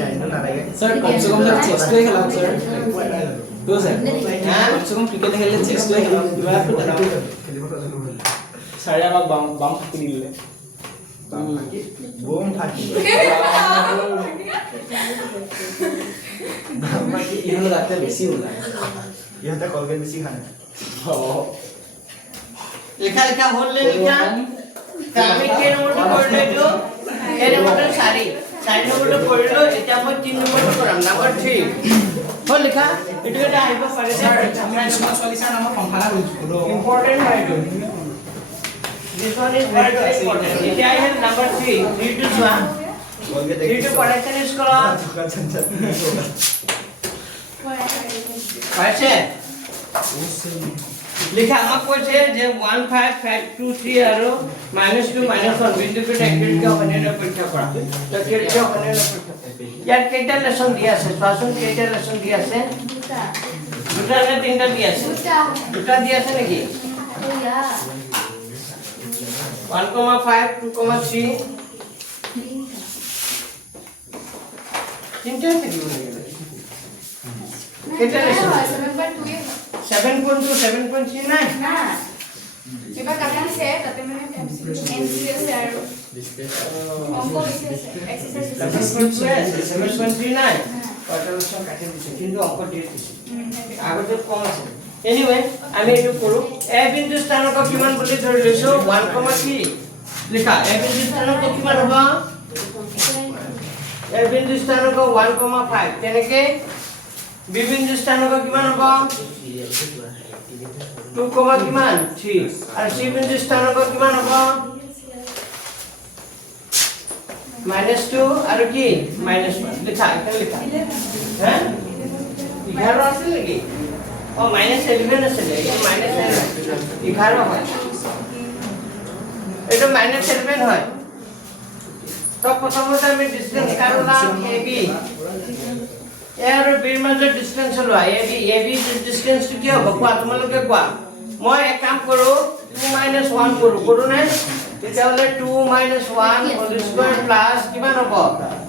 লাইন নালাগে স্যার কম সে কম স্যার চেস প্লে খেলা স্যার তো স্যার কম সে কম ক্রিকেট খেললে চেস প্লে খেলা কিবা একটু দেখাও স্যার আমাক বাম ফাটি দিলে বোম ফাটি বাকি ইহলো রাতে বেশি ওলায় ইহঁতে কলগেট বেছি খায় লিখা হলে লিখা আমি কে নম্বৰটো কৰিলো এ নম্বৰটো 4 নম্বৰটো কৰিলো এতিয়া মই 3 নম্বৰটো কৰাম নম্বৰ 3 হল লিখা এটো এটা আহিব পাৰে আমৰা স্কুল সলিউশন নাম সম্ভালা হইছিল ইম্পৰ্টেন্ট হয় এটো this one is very important এতিয়া আহে নম্বৰ 3 3 to চোৱা কলগেট 3 to correction is কৰা পাইছে লিখা আমাক কৈছে যে 1 5 5 2 3 আৰু -2 -1 বিন্দুকেইটা একেলগে অনিয়নৰ পৰীক্ষা কৰা তো কেতিয়া অনিয়নৰ পৰীক্ষা ইয়াত কেইটা লেসন দিয়া আছে চোৱাচোন কেইটা লেসন দিয়া আছে দুটা নে তিনটা দিয়া আছে দুটা দিয়া আছে নেকি 1,5 2,3 তিনটা থাকিব লাগে কেইটা লেসন 7.2 7.3 নাই না কিবা কাটিছে তাতে মানে এমসি আছে আৰু অংক বেছি আছে এক্সাৰসাইজ 7.3 নাই কয়টালছন কাটি দিছে কিন্তু অংক দিয়ে দিছে আগতে কম আছে এনিৱে আমি এটো কৰো এ বিন্দু স্থানক কিমান বুলি ধৰি লৈছো 1,3 লিখা এ বিন্দু স্থানক কিমান হ'ব এ বিন্দু স্থানক 1,5 তেনেকে বি বিন্দু স্থানক কিমান হ'ব 2, কিমান 3 আৰু সি বিন্দু স্থানক কিমান হ'ব -2 আৰু কি -1 লিখা এখানে লিখা হ্যাঁ 11 আছে নেকি ও -11 আছে নেকি -11 হয় এটা -11 হয় তো প্ৰথমতে আমি ডিসটেন্স কাঢ়লাম AB এ আৰু বিৰ মাজৰ ডিসটেন্স লোৱা AB ডিসটেন্স কি হ'ব কোৱা তোমালোকে কোৱা মই এক কাম কৰো 2 - 1 কৰো নাই তেতিয়া হলে 2 - 1 হোল স্কয়াৰ প্লাস কিমান হ'ব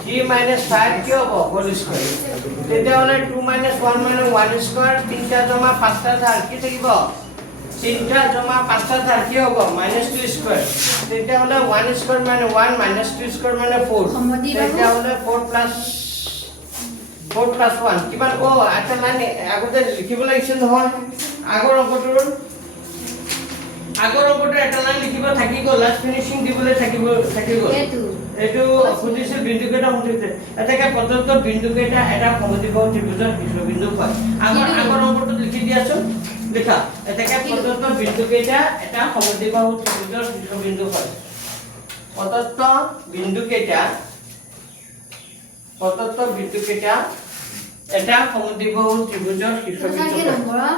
3 - 5 কি হ'ব হোল স্কয়াৰ তেতিয়া হলে 2 - 1 - 1 স্কয়াৰ 3টা জমা 5টা ধাৰ কি থাকিব 3টা জমা 5টা ধাৰ কি হ'ব -2 স্কয়াৰ তেতিয়া হলে 1 স্কয়াৰ - 1 - 2 স্কয়াৰ 4 তেতিয়া হলে 4 + 4 plus 1 কিমান ও এটা লাইন আগতে লিখিব লাগিছিল নহয় আগৰ অংকটোৰ এটা লাইন লিখিব থাকি গ'ল লাস্ট ফিনিশিং দিবলৈ থাকি গ'ল এটো খুদিছিল বিন্দু কেইটা খুদিছে এটাকে পৰ্যন্ত বিন্দু কেইটা এটা সমদ্বিবাহু ত্ৰিভুজৰ শীৰ্ষবিন্দু হয় আগৰ অংকটো লিখি দিয়াছো লিখা এটাকে পৰ্যন্ত বিন্দু কেইটা এটা সমদ্বিবাহু ত্ৰিভুজৰ শীৰ্ষবিন্দু হয় পৰ্যন্ত বিন্দু কেইটা এটা সমদ্বিবাহু ত্ৰিভুজৰ শীৰ্ষবিন্দু হয়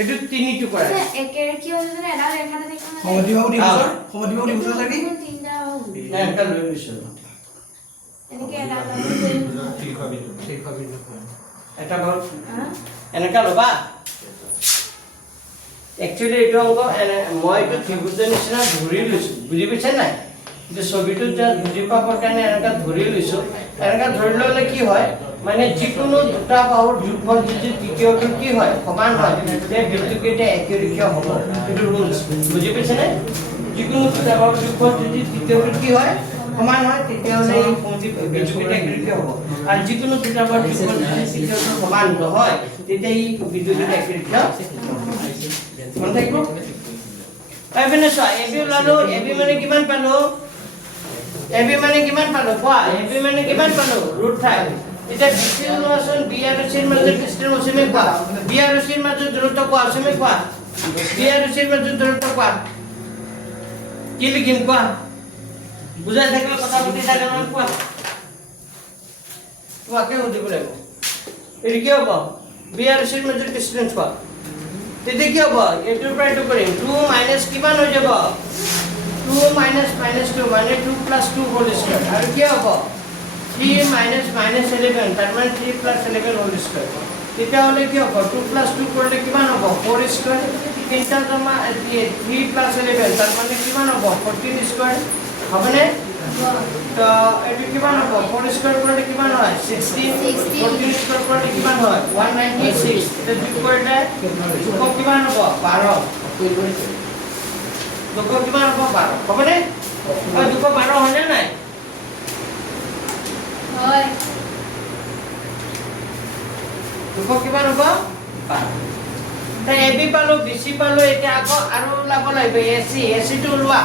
এটো 3 টুকুৰা একেৰ কি হ'ল জানে এটা লেখা দেখোন সমদ্বিবাহু ত্ৰিভুজৰ কি তিনটা না এটা লৈ লৈছো এনেকে এটা এটা বল এনেকা লবা একচুয়ালি এটো অংক মই এটো ত্ৰিভুজৰ নিচিনা ধৰি লৈছো বুজি পাইছে নাই যে ছবিটো যা বুজি পাবৰ কাৰণে এনেকা ধৰি লৈছো এনেকা ধৰি ললে কি হয় মানে যিকোনো দুটা বাহুৰ যোগফল যদি তৃতীয়টো কি হয় সমান হয় তে বিন্দুকেইটা একেৰেখীয় হ'ব এটো ৰুলছ বুজি পাইছে নে যিকোনো দুটা বাহুৰ যোগফল যদি তৃতীয়টো কি হয় সমান হয় তেতিয়াহ'লে এই বিন্দুকেইটা একেৰেখীয় হ'ব আৰু যিকোনো দুটা বাহুৰ যোগফল যদি তৃতীয়টো সমান নহয় তেতিয়া এই বিন্দুকেইটা একেৰেখীয় মন থাকিব এবিনে চোৱা এবি ওলালো এবি মানে কিমান পালো কোৱা এবি মানে কিমান পালো √5 এটা বিসি ওলাচোন বি আৰু সিৰ মাজৰ ডিসটেন্স অসীমে কোৱা বি আৰু সিৰ মাজৰ দূৰত্ব কোৱা অসীমে কোৱা বি আৰু সিৰ মাজৰ দূৰত্ব কোৱা কি লিখিম কোৱা বুজাই থাকিলে কথা পাতি থাকে নহয় কোৱা কে সুধিব লাগিব এৰি কি হ'ব বি আৰু সিৰ মাজৰ ডিসটেন্স কোৱা তেতিয়া কি হ'ব এটোৰ পৰা এটো কৰিম 2 মাইনাস কিমান হৈ যাব 2 minus minus 2 মানে 2 plus 2 whole square আৰু কি হ'ব 3 minus minus 11 তাৰ মানে 3 plus 11 whole square তেতিয়া হলে কি হ'ব 2 plus 2 কৰিলে কিমান হ'ব 4 square তিনটা জমা 3 plus 11 তাৰ মানে কিমান হ'ব 14 square হবনে তো এটো কিমান হ'ব 4 square কৰিলে কিমান হয় 16 14 square কৰিলে কিমান হয় 196 এটা যোগ কৰিলে কিমান হ'ব 12 দুশো কিমান হ'ব 12 হবনে আৰু 212 হয় নে নাই হয় দুশো কিমান হ'ব 12 তাই এবি পালো বিসি পালো এটা আকৌ আৰু লাভ লাগিব এসি টো লোৱা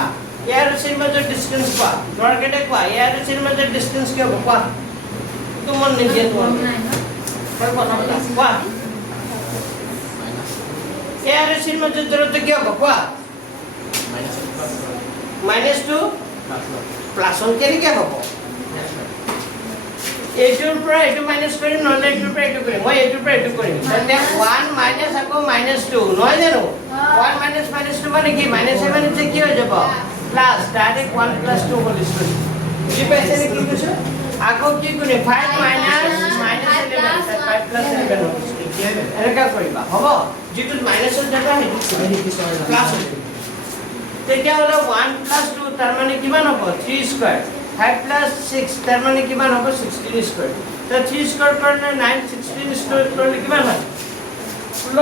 ইয়াৰ সিৰ মাজৰ ডিসটেন্স কোৱা ধৰ কেটে কোৱা ইয়াৰ সিৰ মাজৰ ডিসটেন্স কি হ'ব কোৱা তোমাৰ নিজে কোৱা হয় কথা বলা কোৱা ইয়াৰ সিৰ মাজৰ দূৰত্ব কি হ'ব কোৱা -2 প্লাস 1 কেনেকৈ হ'ব এইটোৰ পৰা এইটো মাইনাস কৰিম নহলে এইটোৰ পৰা এইটো কৰিম মই এইটোৰ পৰা এইটো কৰিম তেন্তে 1 মাইনাস আকৌ -2 নহয় জানো 1 মাইনাস -2 মানে কি মাইনাস মানে কি হৈ যাব plus direct 1 plus 2 whole square বুজি পাইছে নে কি কৈছো আকৌ কি কৰিম 5 minus 11 5 plus 11 হোল স্কয়াৰ এনেকা কৰিবা হ'ব যেটো মাইনাসৰ জায়গা হেতু প্লাস তেতিয়া হলো 1 plus 2 তাৰ মানে কিমান হ'ব 3 স্কয়াৰ 5 plus 6 তাৰ মানে কিমান হ'ব 16 স্কয়াৰ তো 3 স্কয়াৰ কৰিলে 9 16 স্কয়াৰ কৰিলে কিমান হয় 16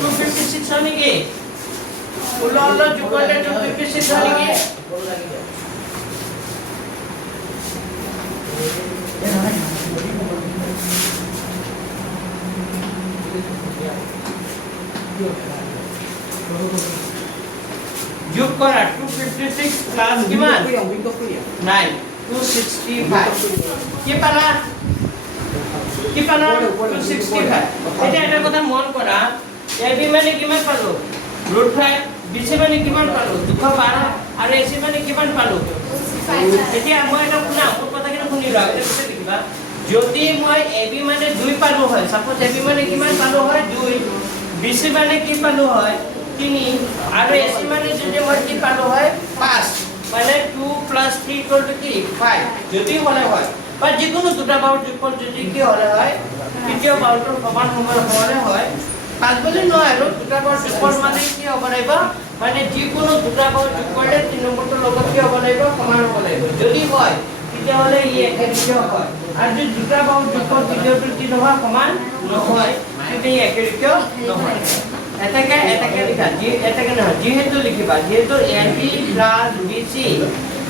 256 হয় নেকি 16 যোগ কৰিলে 256 হয় নেকি যোগ কৰা 256 প্লাস কিমান 9 265 কি পালা 265 এটা কথা মন কৰা এবি মানে কিমান পালো √5 বিসি মানে কিমান পালো 212 আৰু এসি মানে কিমান পালো এতিয়া মই এটা শুনা মোৰ কথা কিনে শুনি লোৱা এটা কথা দেখিবা যদি মই এবি মানে 2 পালো হয় সাপোজ এবি মানে কিমান পালো হয় 2 বিসি মানে কি পালো হয় 3 আৰু এসি মানে যদি মই কি পালো হয় 5 মানে 2 plus 3 equal to কি 5 যদি হলে হয় বা যিকোনো দুটা বাহুৰ যোগফল যদি কি হলে হয় তৃতীয় বাহুটোৰ সমান হলে হয় 5 বলে নহয় আৰু দুটা বাহুৰ যোগফল মানে কি হ'ব লাগিব মানে যিকোনো দুটা বাহুৰ যোগফলে 3 নম্বৰটোৰ লগত কি হ'ব লাগিব সমান হ'ব লাগিব যদি হয় তেতিয়া হলে ই একেৰেখীয় হয় আৰু যদি দুটা বাহুৰ যোগফল তৃতীয়টো কি নহয় সমান নহয় তেতিয়া ই একেৰেখীয় নহয় এটাকে লিখা এটাকে নহয় যেহেতু লিখিবা যেহেতু এবি প্লাস বিসি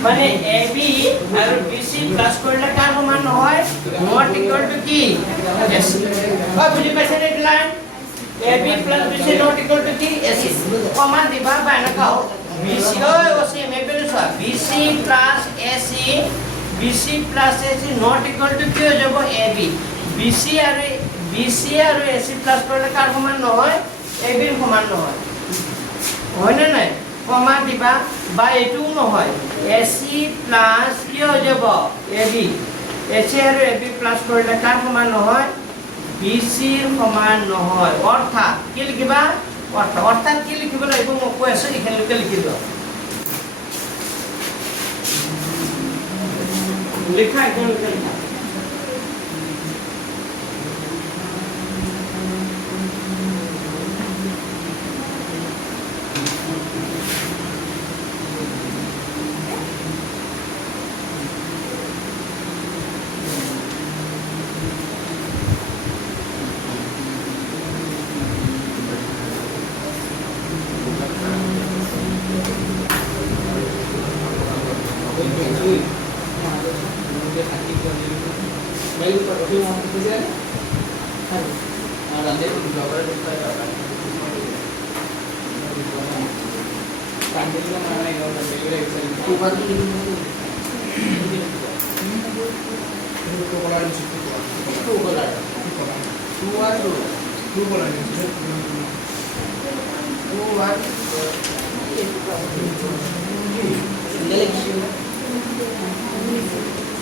মানে AB আৰু BC প্লাস কৰিলে কাৰ সমান নহয় নট ইকুয়াল টু কি AC বুজি পাইছে নে line AB plus BC not equal to কি AC কমা দিবা বা এনেকাও BC ওসি মেপেলে সব BC plus AC not equal to কি হৈ যাব AB BC আৰু AC plus কৰিলে কাৰ সমান নহয় AB ৰ সমান নহয় হয় না নাই কমা দিবা বা এটু নহয় AC plus কি হৈ যাব AB AC আৰু AB plus কৰিলে কাৰ সমান নহয় BC ৰ সমান নহয় অৰ্থাৎ কি লিখিবা অৰ্থাৎ কি লিখিব লাগিব মই কৈ আছো এখানলৈকে লিখিব লিখা এখানলৈকে লিখা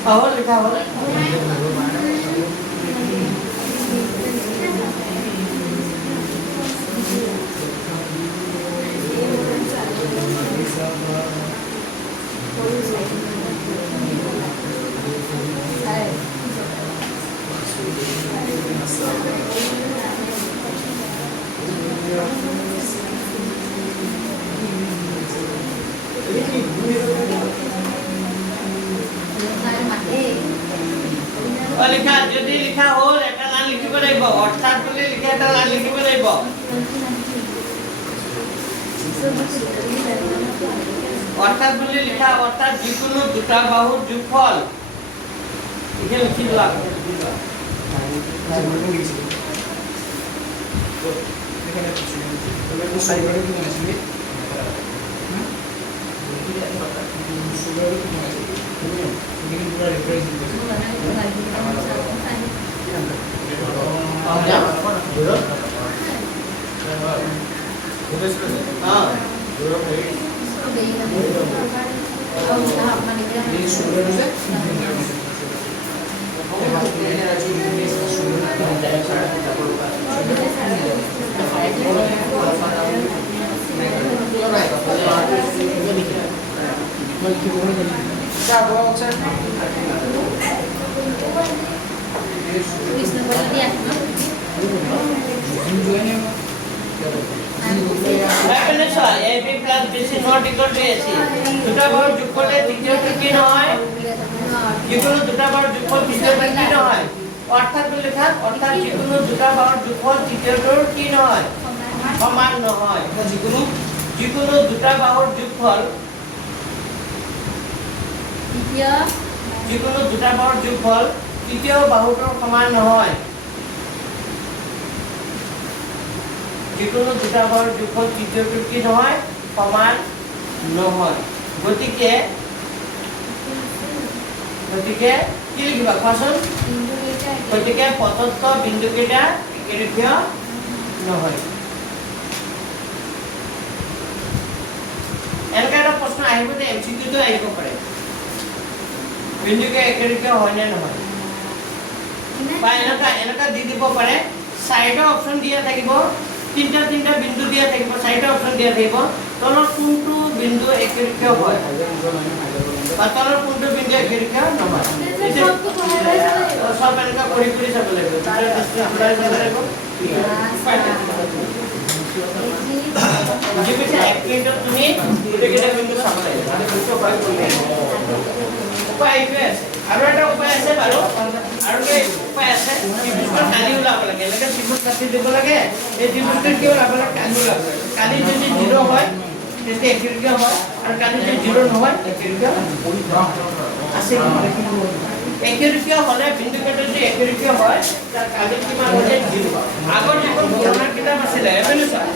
ahol लिखा हो लिखा যদি লিখা হল এটা লাইন লিখিব লাগিব অর্থাৎ বুলি লিখে এটা লাইন লিখিব লাগিব অর্থাৎ বুলি লিখা অর্থাৎ যিকোনো দুটা বাহুৰ যোগফল এখানে লিখি লোৱা AB plus BC not equal to AC দুটা বাহুৰ যোগফলে তৃতীয়টো কি নহয় যিকোনো দুটা বাহুৰ যোগফল তৃতীয়টো কি নহয় অৰ্থাৎ লেখা অৰ্থাৎ যিকোনো দুটা বাহুৰ যোগফল তৃতীয়টোৰ কি নহয় সমান নহয় যিকোনো দুটা বাহুৰ যোগফল যিকোনো দুটা বাহুৰ যোগফল তৃতীয় বাহুটোৰ সমান নহয় যিকোনো দুটা বাহুৰ যোগফল তৃতীয়টোৰ কি নহয় সমান নহয় গতিকে কি লিখিবা কোৱাচোন গতিকে প্ৰদত্ত বিন্দুকেইটা একেৰেখীয় নহয় এনেকা এটা প্ৰশ্ন আহিব যে এমসিকিউটো আহিব পাৰে বিন্দুকে একেৰেখীয় হয় নে নহয় বা এনেকা দি দিব পাৰে চাৰিটা অপচন দিয়া থাকিব তিনটা বিন্দু দিয়া থাকিব চাৰিটা অপচন দিয়া থাকিব তলৰ কোনটো বিন্দু একেৰেখীয় হয় বা তলৰ কোনটো বিন্দু একেৰেখীয় নহয় সব এনেকা কৰি চাব লাগিব তাৰ এপ্লাই কৰিব লাগিব বুজি পাইছা এক মিনিটত তুমি গোটেইকেইটা বিন্দু চাব লাগিব উপায় এইটোৱে আছে আৰু এটা উপায় আছে বাৰু আৰু এই উপায় আছে ত্ৰিভুজখন কালি ওলাব লাগে এনেকৈ ত্ৰিভুজ কাটি দিব লাগে এই ত্ৰিভুজটো কি ওলাব লাগে কালি ওলাব লাগে কালি যদি 0 হয় তেন্তে একিউৰেট হয় আৰু কালি যদি 0 নহয় একিউৰেট আছে একিউৰেট হ'লে বিন্দু কেন্দ্ৰ যদি একিউৰেট হয় তাৰ কালি কিমান হৈ 0 আগৰ যিখন পুৰণা কিতাপ আছিলে এভেলুচন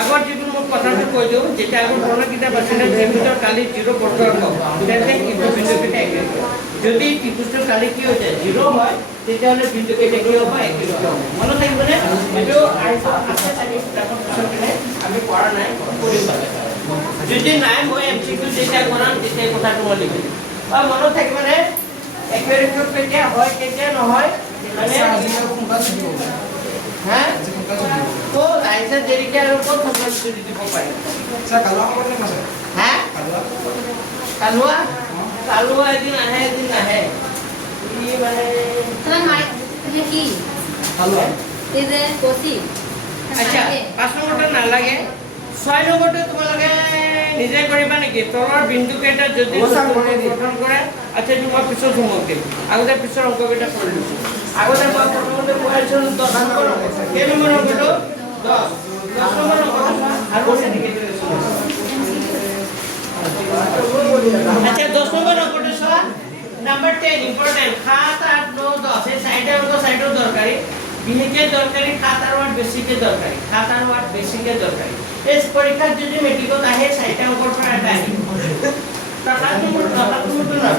আগৰ যিবোৰ মই কথাটো কৈ দিওঁ যেতিয়া আগৰ পুৰণা কিতাপ আছিলে ত্ৰিভুজৰ কালি 0 বৰ্গৰ তেন্তে কিন্তু বিন্দু কেন্দ্ৰ একিউৰেট যদি ত্ৰিভুজৰ কালি কি হৈ যায় 0 হয় তেতিয়াহ'লে বিন্দু কেন্দ্ৰ কি হ'ব একিউৰেট হ'ব মনত থাকিবনে এইটো আছে চাগে কিতাপত পিছৰপিনে আমি কৰা নাই কৰিম যদি নাই মই এমচিকিউ যেতিয়া কৰাম তেতিয়া কথাটো মই লিখিম আৰু মনত থাকিবনে একিউৰেট কেতিয়া হয় কেতিয়া নহয় মানে হা তো লাইসেন্স দেৰিকে আৰু ক'ত ফটো দিব পাৰি স্যাৰ কালো খবৰ নেই স্যাৰ হা কালুৱা এদিন আহে এদিন নাহে ই মানে তোমাৰ মাই তুমি কি কালো এই যে কোসি আচ্ছা 5 নম্বৰটো নালাগে 6 নম্বৰটো তোমালোকে নিজে কৰিবা নেকি তলৰ বিন্দু কেইটা যদি গঠন কৰে আচ্ছা তোমাৰ পিছৰ হোমৱৰ্ক দিম আগতে পিছৰ অংক কেইটা কৰি দিছো আগতে মই প্ৰথমতে কৈছো 10 নম্বৰ কেই নম্বৰ অংকটো 10 নম্বৰ অংকটো আৰু আছে নেকি আচ্ছা 10 নম্বৰ অংকটো চোৱা নাম্বার 10 ইম্পর্টেন্ট 7 8 9 10 এই সাইডে অঙ্ক সাইডও দরকারি বিহেকে দরকারি 7 আর 8 বেসিকে দরকারি 7 আর 8 বেসিকে দরকারি এই পরীক্ষা যদি মেট্রিকত আহে সাইডে অঙ্কর পর এটা আহি টাকা নম্বর না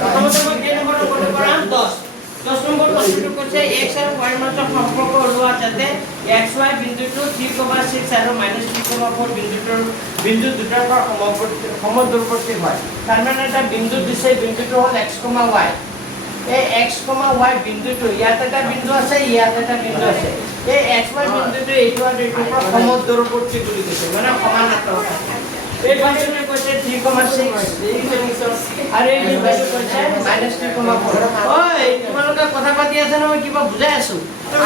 প্রথমত মই কে নম্বর অঙ্কটো কৰাম 10 নম্বৰ প্ৰশ্নটো কৈছে x আৰু y মাজৰ সম্পৰ্ক ওলোৱা যাতে xy বিন্দুটো 3,6 আৰু -3,4 বিন্দু দুটাৰ পৰা সমদূৰৱৰ্তী হয় তাৰ মানে এটা বিন্দু দিছে বিন্দুটো হ'ল x, y এই x, y বিন্দুটো ইয়াত এটা বিন্দু আছে ইয়াত এটা বিন্দু আছে এই xy বিন্দুটো এইটো আৰু এইটোৰ পৰা সমদূৰৱৰ্তী বুলি কৈছে মানে সমান আঁতৰত থাকে এই বিন্দুটো কৈছে 3,6 আৰু এই বিন্দুটো কৈছে -3,4 ওই তোমালোকে কথা পাতি আছে ন মই কিবা বুজাই আছো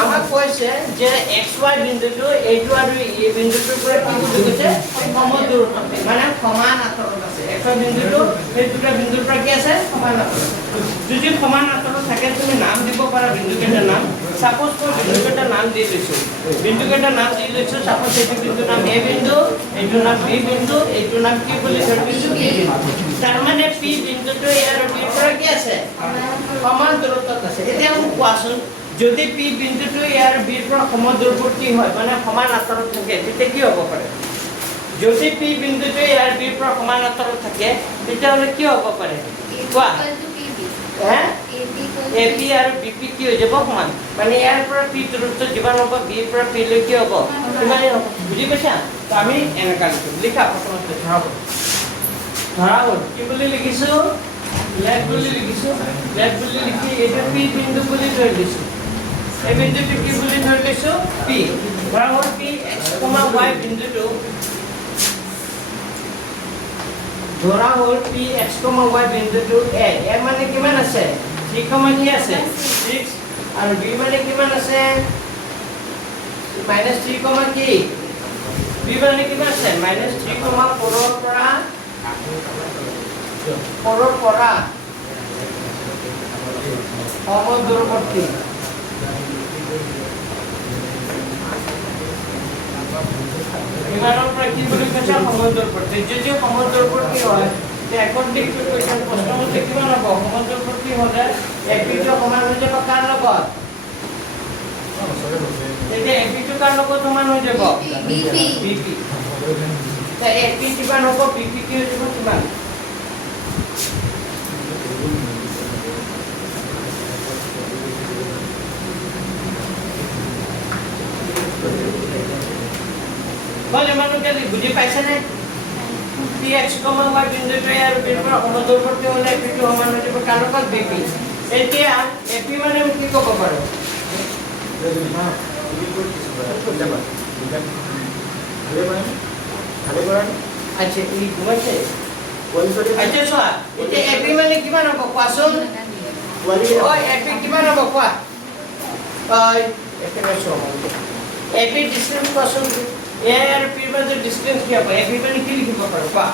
আমাক কৈছে যে xy বিন্দুটো এইটো আৰু এই বিন্দুটোৰ পৰা কি বুলি কৈছে সমদূৰত্ব মানে সমান আঁতৰত আছে xy বিন্দুটো এই দুটা বিন্দুৰ পৰা কি আছে সমান আঁতৰত যদি সমান আঁতৰত থাকে তুমি নাম দিব পাৰা বিন্দু কেইটাৰ নাম সাপোজ মই বিন্দু কেইটাৰ নাম দি লৈছো সাপোজ এইটো বিন্দুৰ নাম a বিন্দু এইটো নাম b বিন্দু এইটো নাম কি বুলি ধৰিছো p তাৰ মানে p বিন্দুটো ইয়াৰ b পৰা কি আছে সমান দূৰত্বত আছে এতিয়া মোক কোৱাচোন যদি p বিন্দুটো ইয়াৰ b পৰা সমদূৰৱৰ্তী হয় মানে সমান আঁতৰত থাকে তেতিয়া কি হ'ব পাৰে যদি p বিন্দুটো ইয়াৰ b পৰা সমান আঁতৰত থাকে তেতিয়াহ'লে কি হ'ব পাৰে কোৱা হা AP আৰু BP কি হৈ যাব সমান মানে ইয়াৰ পৰা p দূৰত্ব যিমান হ'ব b পৰা p লৈ কি হ'ব কিমানে হ'ব বুজি পাইছা তো আমি এনেকা লিখা প্ৰথমতে ধৰা হ'ল কি বুলি লিখিছো লেফট বুলি লিখিছো লেফট বুলি লিখি এইটো p বিন্দু বুলি ধৰি লৈছো এই বিন্দুটো কি বুলি ধৰি লৈছো p ধৰা হ'ল p x, y বিন্দুটো ধৰা হ'ল p x, y বিন্দুটো a মানে কিমান আছে 3, কি আছে 6 আৰু b মানে কিমান আছে -3, কি b মানে কিমান আছে -3, 4 পৰা সমদূৰৱৰ্তী ইমানৰ পৰা কি বুলি কৈছে সমদূৰৱৰ্তী যদি সমদূৰৱৰ্তী হয় একৰ্ডিং টু কোৱেশ্চন প্ৰশ্নমতে কিমান হ'ব সমদূৰৱৰ্তী হ'লে এপিটো সমান হৈ যাব কাৰ লগত তেতিয়া এপিটো কাৰ লগত সমান হৈ যাব বিপি তে এপি কিমান হ'ব বিপি কি হৈ যাব কিমান বলে মানুকে বুজি পাইছে নে px, y বিন্দুটো আৰু b পৰা সমদূৰৱৰ্তী হ'লে এপিটো সমান হৈ যাব কাৰ লগত বিপি এতিয়া এপি মানে কি ক'ব পাৰো আচ্ছা এই ঘুমাইছে আচ্ছা চোৱা এতিয়া এপি মানে কিমান হ'ব কোৱাচোন ঐ এপি কিমান হ'ব কোৱা একেবাৰে চোৱা এপি ডিষ্টেন্স কোৱাচোন a আৰু p মাজৰ ডিষ্টেন্স কি হ'ব এপি মানে কি লিখিব পাৰো কোৱা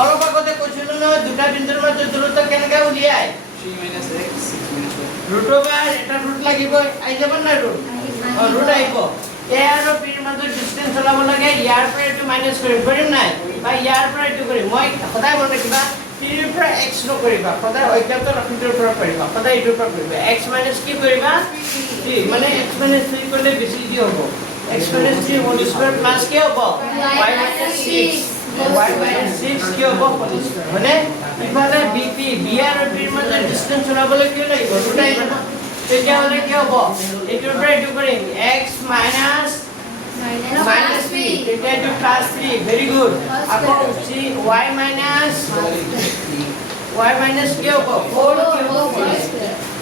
অলপ আগতে কৈছিলো নহয় দুটা বিন্দুৰ মাজৰ দূৰত্ব কেনেকৈ উলিয়াই 3 - x 6 - ৰুট ওভাৰ এটা ৰুট লাগিব আই যাব না ৰুট ৰুট আহিব a আৰু p ৰ মাজৰ ডিষ্টেন্স ওলাব লাগে ইয়াৰ পৰা এইটো মাইনাছ কৰিম নাই বা ইয়াৰ পৰা এইটো কৰিম মই সদায় মনত ৰাখিবা 3 ৰ পৰা x নকৰিবা সদায় অজ্ঞাত ৰাশিটোৰ পৰা কৰিবা সদায় এইটোৰ পৰা কৰিবা x মাইনাছ কি কৰিবা 3 মানে x মাইনাছ 3 কৰিলে বেছি কি হ'ব x minus 3 whole square plus কি হ'ব y মাইনাছ 6 y মাইনাছ 6 কি হ'ব হোল স্কয়াৰ মানে ইফালে bp b আৰু b ৰ মাজত ডিসটেন্স ওলাবলৈ কি লাগিব দুটাই না তেতিয়া হলে কি হ'ব এইটোৰ পৰা এইটো কৰিম x মাইনাছ minus 3 তেতিয়া এইটো প্লাছ 3 ভেৰি গুড আকৌ c y minus কি হ'ব 4 কি হ'ব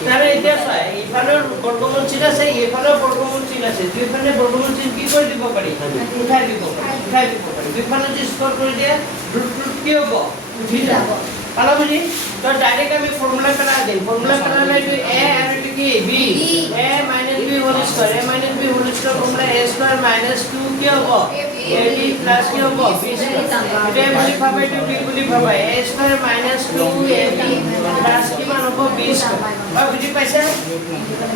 তাৰে এতিয়া চাই ইফালৰ বৰ্গমূল চিন আছে ইফালৰ বৰ্গমূল চিন আছে দুইফালে বৰ্গমূল চিন কি কৰি দিব পাৰি উঠাই দিব পাৰি দুইফালে যি স্কয়াৰ কৰি দিয়ে ৰুট কি হ'ব উঠি যাব পালা বুজি তো ডাইৰেক্ট আমি ফৰ্মুলা পেলাই দিম ফৰ্মুলা পেলালে এইটো a আৰু এইটো কি b a minus b whole square a minus b whole square formula a square minus 2 কি হ'ব ab প্লাস কি হ'ব b স্কয়াৰ এটা বুলি ভাবে এইটো b বুলি ভাবে a square minus 2ab plus কিমান হ'ব b স্কয়াৰ বুজি পাইছে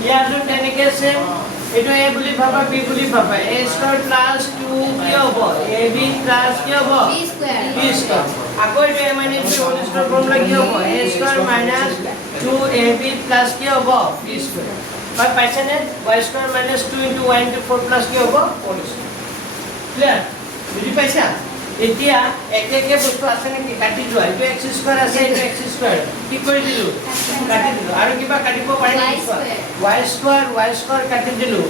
ইয়াৰটো তেনেকৈ আছে এইটো a বুলি ভাবা b বুলি ভাবা a স্কয়াৰ প্লাস 2 কি হ'ব ab প্লাস কি হ'ব b স্কয়াৰ আকৌ এইটো a minus b whole square formula কি হ'ব a square minus 2ab plus কি হ'ব b স্কয়াৰ পাইছে নে y square minus 2 into y into 4 plus কি হ'ব হোল স্কয়াৰ ক্লিয়াৰ বুজি পাইছা এতিয়া একে বস্তু আছে নেকি কাটি যোৱা এইটো x স্কয়াৰ আছে এইটো x স্কয়াৰ কি কৰি দিলো কাটি দিলো আৰু কিবা কাটিব পাৰি y স্কয়াৰ কাটি দিলো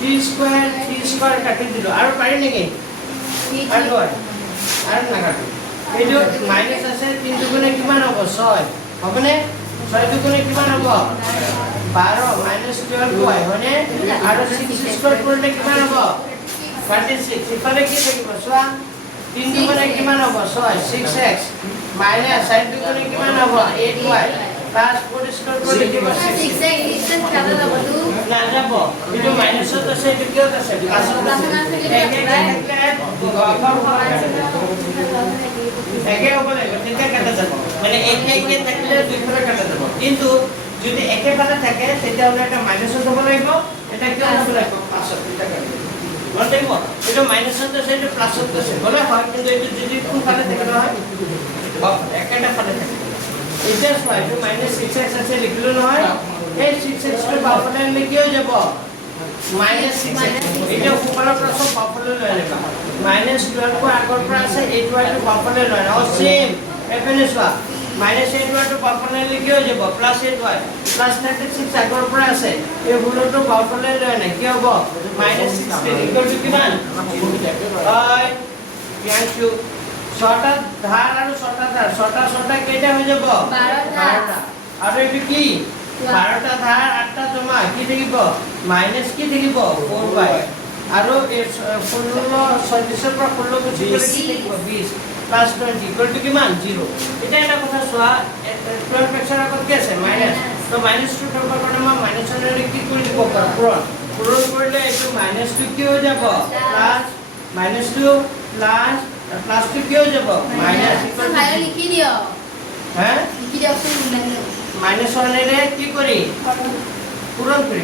3 স্কয়াৰ কাটি দিলো আৰু পাৰি নেকি আৰু না কাটো এইটো মাইনাস আছে 3 দুগুণে কিমান হ'ব 6 হ'বনে 6 দুগুণে কিমান হ'ব 12 minus 12y হয়নে আৰু 6 স্কয়াৰ কৰিলে কিমান হ'ব 36 ইফালে কি থাকিব চোৱা 3 দুগুণে কিমান হ'ব 6 6x মাইনাস 7 দুগুণে কিমান হ'ব 8y প্লাস 4 স্কয়াৰ কৰিলে কিমান 6x ডিসটেন্স কাটা যাব তো না যাব এইটো মাইনাসত আছে এইটো কিয়ত আছে প্লাসত আছে একে হ'ব লাগিব তেতিয়া কাটা যাব মানে একে থাকিলে দুইফালে কাটা যাব কিন্তু যদি একেফালে থাকে তেতিয়া হলে এটা মাইনাসত হ'ব লাগিব এটা কিয় হ'ব লাগিব প্লাসত এটা কাটা মন দেব এটা মাইনাসত আছে এটা প্লাসত আছে বলে হয় কিন্তু এটা যদি কোন ফালে থাকে নহয় একেটা ফালে থাকে এটা হয় এটা -6x আছে লিখলো নহয় এই 6x ৰ বাওঁফালে আনিলে কি হৈ যাব -6x এটা ওপৰৰ পৰা সব বাওঁফালে লৈ আনিবা -12 কো আগৰ পৰা আছে এইটো আৰু বাওঁফালে লৈ আনা সেম এফএন চোৱা -8y টো বাওঁফালে আনিলে কি হৈ যাব +8y +36 আগৰ পৰা আছে এই হুলটো বাওঁফালে লৈ আনা কি হ'ব -16 ইকুৱেল টু কিমান হয় ইয়াকু ছটা ধাৰ আৰু ছটা কেইটা হৈ যাব 12টা আৰু এইটো কি 12টা ধাৰ 8টা জমা কি থাকিব মাইনাস কি থাকিব 4y আৰু 16 36 পৰা 16 গুছি গলে কি থাকিব 20 প্লাস 20 ইকুৱেল টু কিমান 0 এটা এটা কথা চোৱা 12 ফ্যাক্টৰ আগত কি আছে মাইনাস তো -2 থকাৰ কাৰণে মই -1 কি কৰি দিব পাৰোঁ পূৰণ কৰিলে এইটো -2 কি হৈ যাব প্লাস -2 প্লাস প্লাস কি হৈ যাব মাইনাস ইকুৱেল ভাই লিখি দিও হ্যাঁ লিখি দিও -1 রে কি করি পূরণ করি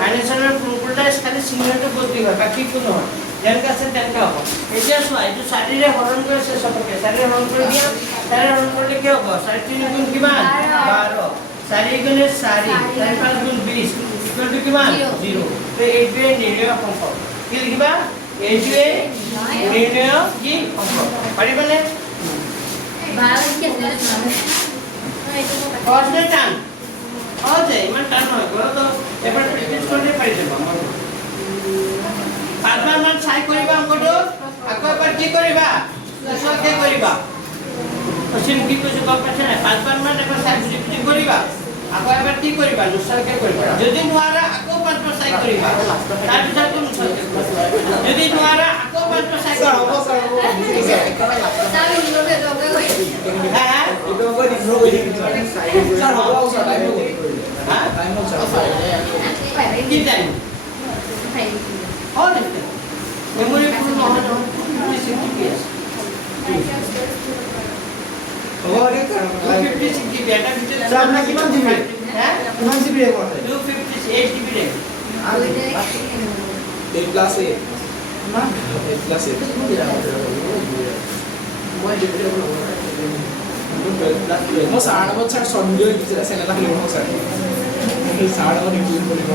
-1 এর উল্টা খালি চিহ্নটো বদলি হয় বাকি কোনো হয় যেনকা আছে তেনকা হ'ব এতিয়া চোৱা এইটো 4 ৰে হৰণ কৰিছে সবকে 4 ৰে হৰণ কৰি দিয়া 4 ৰে হৰণ কৰিলে কি হ'ব 4 3 গুণ কিমান 12 4 গুণে 4 4 5 গুণ 20 ইকুৱেল টু কিমান 0 তো এইটোৱে নিৰ্ণয় সংখ্যক কি লিখিবা এইটোৱে নিৰ্ণয় কি সংখ্যক পাৰিবানে ভাই কি আছে কষ্টে টান ওকে ইমান টান নহয় গলো তো এবাৰ প্ৰেক্টিস কৰিলে পাৰি যাব পাঁচবাৰ মান চাই কৰিবা অংকটো আকৌ এবাৰ কি কৰিবা সঁচাকে কৰিবা অসীম কি কৈছো গম পাইছা না পাঁচবাৰ মান এবাৰ চাই বুজি কৰিবা আকৌ এবাৰ কি কৰিবা সঁচাকে কৰিবা যদি নোৱাৰা আকৌ পাঁচবাৰ চাই কৰিবা তাৰ পিছত তুমি সঁচাকে যদি নোৱাৰা আকৌ পাঁচবাৰ চাই কৰিবা তাই ইনভলভ হবে হ্যাঁ এইটো আকৌ ইনভলভ হৈ থাকিব স্যাৰ হ'ব স্যাৰ টাইম হ'ব হ্যাঁ টাইম হ'ব স্যাৰ কি টাইম और मेमोरी फुल নহয় নহয় 256 GB ওরে 256 GB এটা ভিতরে স্যার না কিমান GB হ্যাঁ কিমান GB রে পড়ে 258 GB রে আরে 8 প্লাস 8 প্লাস এ মই ছাৰ আগত ছাৰ শ্বৰ্ট ভিডিঅ' দিছিলে চেনেল এটা খুলিব ছাৰ ছাৰ আগত ইউটিউব কৰিব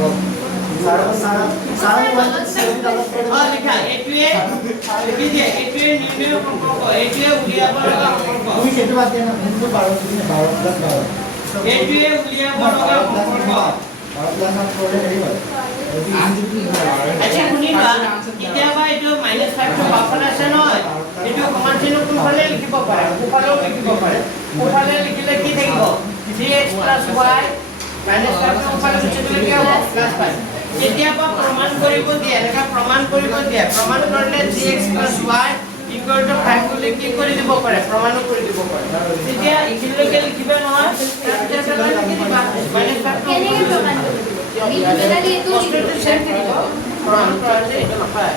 লিখা এইটোৱে নিৰ্ণয় সম্পৰ্ক এইটোৱে উলিয়াব লগা সম্পৰ্ক তুমি সেইটো বাদ দিয়া না মোৰ 12 প্লাস 12 এইটোৱে উলিয়াব লগা সম্পৰ্ক 12 প্লাস 8 কৰিলে হেৰি হয় আচ্ছা শুনিবা কেতিয়াবা এইটো -5 টো বাফাৰ আছে নহয় এইটো সমান চিহ্ন কোনফালে লিখিব পাৰে ওপৰও লিখিব পাৰে ওপৰলে লিখিলে কি থাকিব 3x y -5 টো ওপৰলে লিখিলে কি হ'ব +5 কেতিয়াবা প্ৰমাণ কৰিব দিয়ে এনেকা প্ৰমাণ কৰিব দিয়ে প্ৰমাণ কৰিলে 3x y = 5 বুলি কি কৰি দিব পাৰে প্ৰমাণ কৰি দিব পাৰে তেতিয়া ইখিলৈকে লিখিব নহয় তাৰপিছত লিখি দিবা -5 টো কেনেকৈ প্ৰমাণ কৰিব বিন্দুটা দি এইটো প্ৰশ্নটো চেক কৰিব প্ৰমাণ কৰাতে এইটো নাপায়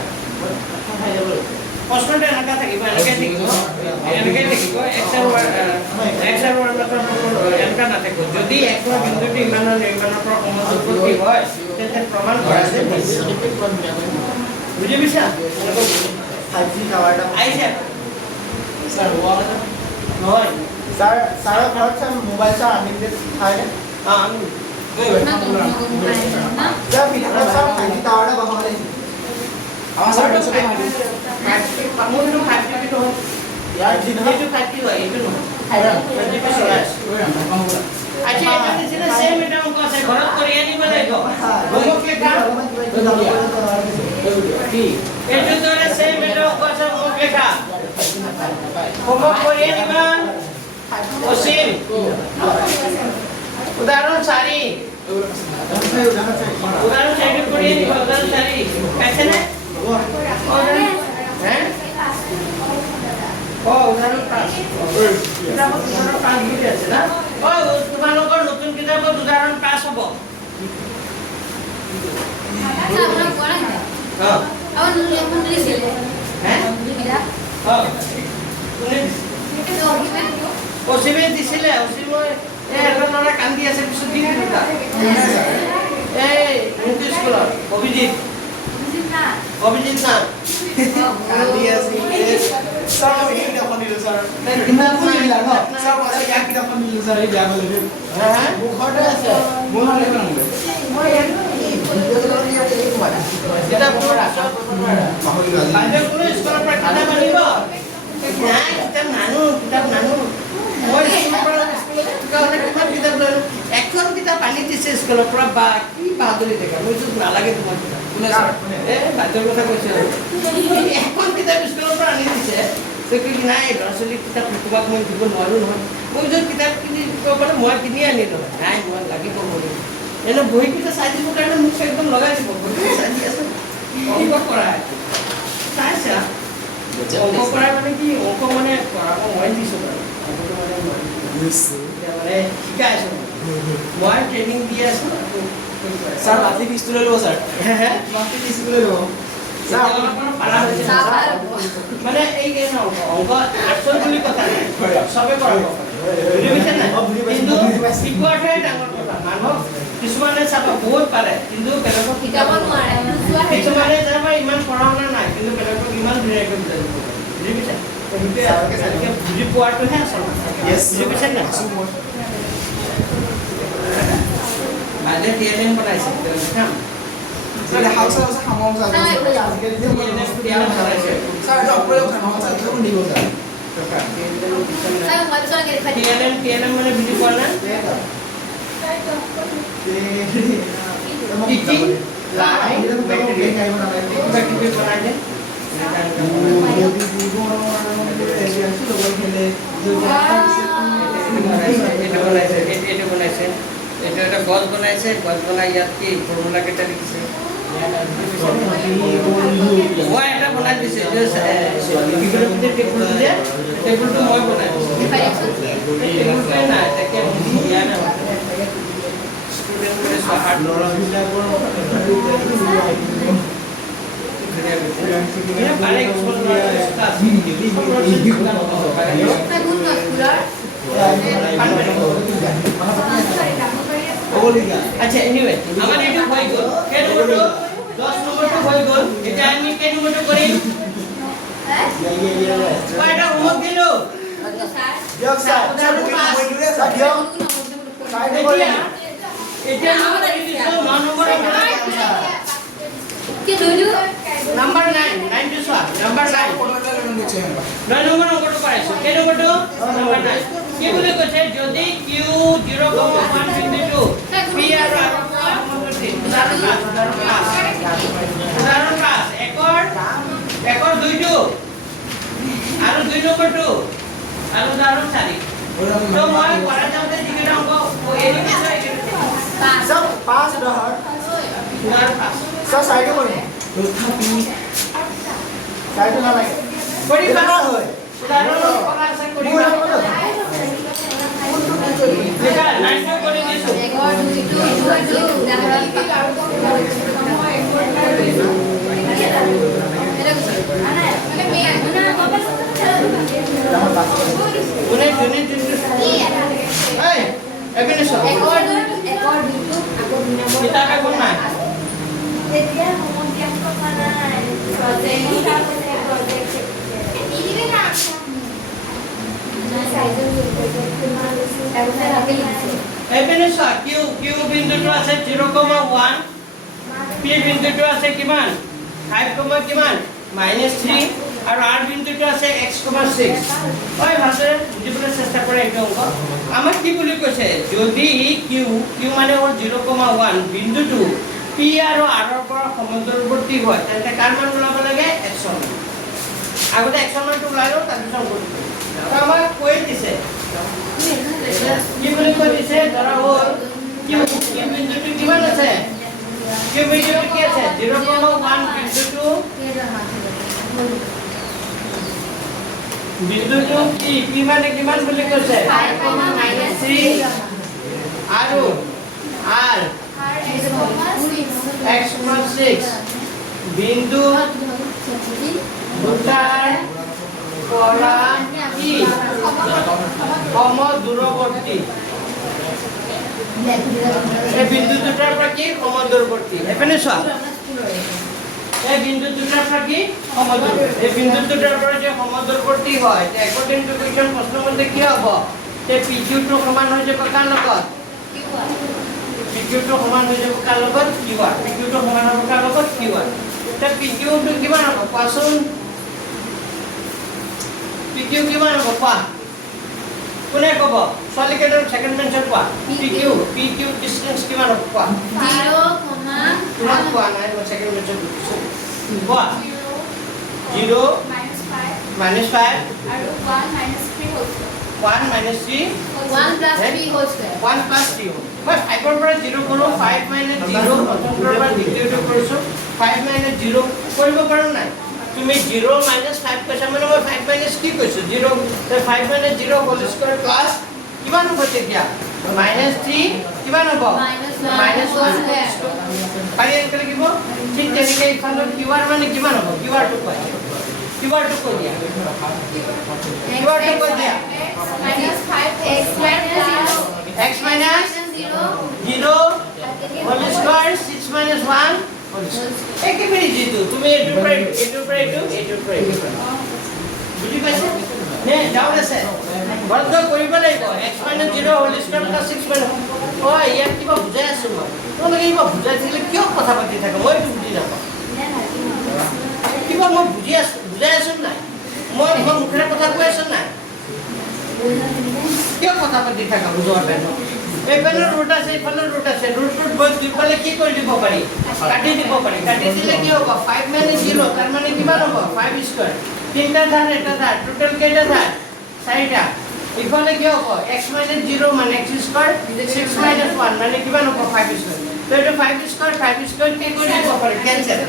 প্ৰশ্নটো এনেকা থাকিব এনেকে থাকিব x আৰু y এনেকা নাথাকিব যদি x ৰ বিন্দুটো ইমানৰ নিৰ্মাণৰ পৰা সমতুল্য হয় তেন্তে প্ৰমাণ কৰা যে বুজি পাইছা 5G টাৱাৰটা আহিছে ছাৰ হোৱা নহয় ছাৰ ঘৰত ছাৰ মোবাইল ছাৰ আনলিমিটেড খায়নে আমি ছাৰ পিছতে ছাৰ 5G টাৱাৰটা বহাব লাগিছিল আমাৰ ছাৰ চবে মাৰি মোৰটো 5 টো ইয়াৰ যি নহয় এইটো 5 হয় এইটো নহয় আচ্ছা এটা নিচিনা সেম এটা অংক আছে ঘৰত কৰি আনিব লাগিব হোমৱৰ্ক লেখা কি এইটো দৰে সেম এটা অংক আছে হোমৱৰ্ক লেখা হোমৱৰ্ক কৰি আনিবা অসীম উদাহৰণ 4 উদাহৰণ 4 কৰি আনিবা উদাহৰণ 4 কাছে নে হ্যাঁ উদাহৰণ 5 কিতাপত উদাহৰণ 5 বুলি আছে না তোমালোকৰ নতুন কিতাপত উদাহৰণ 5 হ'ব আপোনাৰ কোৱা নাই আৰু লেখন দিছিলে হ্যাঁ বিৰা কোনে সেইটো অভিমান অসীমে দিছিলে অসীমে এটা নৰা কান্দি আছে পিছত দি দিলা এই কোনটো স্কুলৰ অভিজিত না অভিজিত না কান্দি আছে ছাৰ মই এই কিতাপখন দিলো ছাৰ ইমান দিলা ন ছাৰ মই এই কিতাপখন দিলো ছাৰ এই বেয়া কৰিলে হ্যাঁ মোৰ ঘৰতে আছে মোৰ নালাগে নালাগে মই এই কিতাপ পঢ়া পাহৰি গ'লো বাইদেউ কোনো স্কুলৰ পৰা কিতাপ আনিব নাই কিতাপ নানো মই স্কুলৰ পৰা কিমান কিতাপ লৈ এখন কিতাপ আনি দিছে স্কুলৰ পৰা বা কি বাহাদুৰি দেখা মই নালাগে তোমাৰ কিতাপ কোনে ছাৰ বাইদেউৰ কথা কৈছে এখন কিতাপ স্কুলৰ পৰা আনি দিছে নাই ল'ৰা ছোৱালীৰ কিতাপ তোমাক মই দিব নোৱাৰো নহয় মই যদি কিতাপ কিনি দিব পাৰোঁ মই কিনি আনিলো নাই মই লাগিব মোৰ এনে বহীকেইটা চাই দিবৰ কাৰণে মোক একদম লগাই দিব বহীকেইটা চাই দি আছো অংক কৰাই চাইছা অংক কৰা মানে কি অংক মানে কৰাব মই দিছোঁ বাৰু অংকটো মানে মানে শিকাই আছোঁ মই ট্ৰেইনিং দি আছোঁ ছাৰ মাটি পিছটো লৈ ল'ব ছাৰ মাতি দিছিলে ন মানে এই অংক আচল বুলি কথা নাই চবে কৰাব বুজি পাইছে নাই কিন্তু শিকোৱাটোৱে ডাঙৰ কথা মানুহক কিছুমানে চাব বহুত পাৰে কিন্তু বেলেগক কিতাপত নোৱাৰে কিছুমানে যাব ইমান পঢ়া শুনা নাই কিন্তু বেলেগক ইমান ধুনীয়াকৈ বুজাই দিব বুজি পাইছে বুজি পোৱাটোহে আচল বুজি পাইছে নাই বাইদেউ টিএলএম বনাইছে খাম দেখাওক ছাৰ সামৰক ছাৰ আজিকালি যে টিএলএম বনাইছে ছাৰ এটা অপৰে কথা নহয় ছাৰ এইটো দিব ছাৰ চাই মই চলে দেখাই টিএলএম মানে বুজি পোৱা নাই টিচিং লাৰ্নিং বেটাৰী বনাই দে এইটো বনাইছে এইটো এটা গছ বনাইছে গছ বনাই ইয়াত কি ফৰ্মুলা কেইটা লিখিছে মই এটা বনাই দিছে টেবুলটো মই বনাই টেবুলটোৱে নাই তাকে দিয়া নাই ষ্টুডেণ্টবোৰে চোৱা পাৰে কিছুমান আচ্ছা এনিৱে আমাৰ এইটো হৈ গ'ল কেই নম্বৰটো 10 নম্বৰ নম্বৰটো হৈ গ'ল এতিয়া আমি কেই নম্বৰটো কৰিম এটা হোমৱৰ্ক দিলো দিয়ক স্যাৰ উদাহৰণ পাঁচ। স্যাৰ দিয়ক সাইডে কৰে এতিয়া আমি কৰি দিছো 9 নম্বৰ কি ধৰিলো নাম্বাৰ 9 9 টো চোৱা নাম্বাৰ 9 কোনটা লেন দিছে 9 নম্বৰ অংকটো পাইছো কেই নম্বৰটো নাম্বাৰ 9 কি বুলি কৈছে যদি q 0,1 বিন্দুটো p আৰু r পৰা সমষ্টি উদাহৰণ পাঁচ একৰ দুইটো আৰু 2 নম্বৰটো আৰু উদাহৰণ 4 তো মই কৰা যাওঁতে যিকেইটা অংক এইটো सब 5 উদাহৰণ উদাহৰণ 5 স্যাৰ সাইডে কৰে সাইডে না লাগে কৰিবা না হয় উদাহৰণ কৰা আছে কৰিবা দেখা নাইন কৰি দিছো একৰ দুইটো উদাহৰণ কোনে কোনে দিছো এই এবিনে সব একৰ দুইটো আকৌ দুই নম্বৰ কিতাপে কোন নাই তেতিয়া হোমৱৰ্ক কৰা নাই প্ৰজেক্ট নিদিলে না এবিনে সব q বিন্দুটো আছে 0,1 p বিন্দুটো আছে কিমান 5, কিমান -3 আৰু r বিন্দুটো আছে x,6 ওই ভালদৰে বুজিবলৈ চেষ্টা কৰে এইটো অংক আমাক কি বুলি কৈছে যদি q মানে হ'ল 0,1 বিন্দুটো p আৰু r ৰ পৰা সমান্তৰালৱৰ্তী হয় তেন্তে কাৰ মান ওলাব লাগে x ৰ মান আগতে x ৰ মানটো ওলালো তাৰপিছত কৰিম আমাক কৈ দিছে কি বুলি কৈ দিছে ধৰা হ'ল q বিন্দুটো কিমান আছে q বিন্দুটো কি আছে 0,1 বিন্দুটো কি p মানে কিমান বুলি কৈছে 5,-3 আৰু r x,6 বিন্দু দুটাৰ পৰা কি সমদূৰৱৰ্তী এই বিন্দু দুটাৰ পৰা কি সমদূৰৱৰ্তী এপিনে চোৱা এই বিন্দু দুটাৰ পৰা কি সমদূৰৱৰ্তী এই বিন্দু দুটাৰ পৰা যে সমদূৰৱৰ্তী হয় তে একৰ্ডিং টু কুৱেশ্যন প্ৰশ্ন মতে কি হ'ব তে PQ টো সমান হৈ যাব কাৰ লগত PQ টো সমান হৈ যাব কাৰ লগত QR PQ টো সমান হ'ব কাৰ লগত QR তে PQ টো কিমান হ'ব কোৱাচোন PQ কিমান হ'ব কোৱা কোনে ক'ব সলিকেটৰ সেকেন্ড মেনচন কোৱা PQ ডিসটেন্স কিমান হ'ব কোৱা 0, তোমাক কোৱা নাই মই সেকেন্ড মেনচন কোৱা 0 -5 আৰু 1 - 3 1 + 3 হোল স্কয়াৰ 1 + 3 মই 5 ৰ পৰা 0 কৰো 5 - 0 প্ৰথমটোৰ পৰা দ্বিতীয়টো কৰিছো 5 - 0 কৰিব পাৰো নাই তুমি 0 - 5 কৈছা মানে মই 5 - কি কৈছো 0 তে 5 - 0 হোল স্কয়াৰ প্লাস কিমান হ'ব তেতিয়া -3 কিমান হ'ব -1 পাৰি এনেকৈ লিখিব ঠিক তেনেকৈ ইফালে QR মানে কিমান হ'ব QR টো কৈ দিয়া QR টো কৈ দিয়া x - 0 হোল স্কয়াৰ 6 - 1 একেবাৰে যিটো তুমি এইটোৰ পৰা এইটোৰ পৰা বুজি পাইছে নে ডাউট আছে বন্ধ কৰিব লাগিব x - 0 হোল স্কয়াৰ প্লাস 6 - অ ইয়াত কিবা বুজাই আছো মই তোমালোকে কিবা বুজাই থাকিলে কিয় কথা পাতি থাকা মই এইটো বুজি নাপাওঁ কিবা মই বুজাই আছো নাই মই মুখেৰে কথা কৈ আছো নাই কিয় কথা পাতি থাকা বুজোৱাৰ পেনৰ এইফালে ৰুট আছে এইফালে ৰুট আছে ৰুটটোত বৈ দুইফালে কি কৰি দিব পাৰি কাটি দিব পাৰি কাটি দিলে কি হ'ব 5 - 0 তাৰ মানে কিমান হ'ব 5 স্কয়াৰ তিনটা ধাৰ এটা ধাৰ টোটাল কেইটা ধাৰ চাৰিটা ইফালে কি হ'ব x - 0 মানে x স্কয়াৰ 6 - 1 মানে কিমান হ'ব 5 স্কয়াৰ তো এটা 5 স্কয়াৰ কি কৰি দিব পাৰি কেনসেল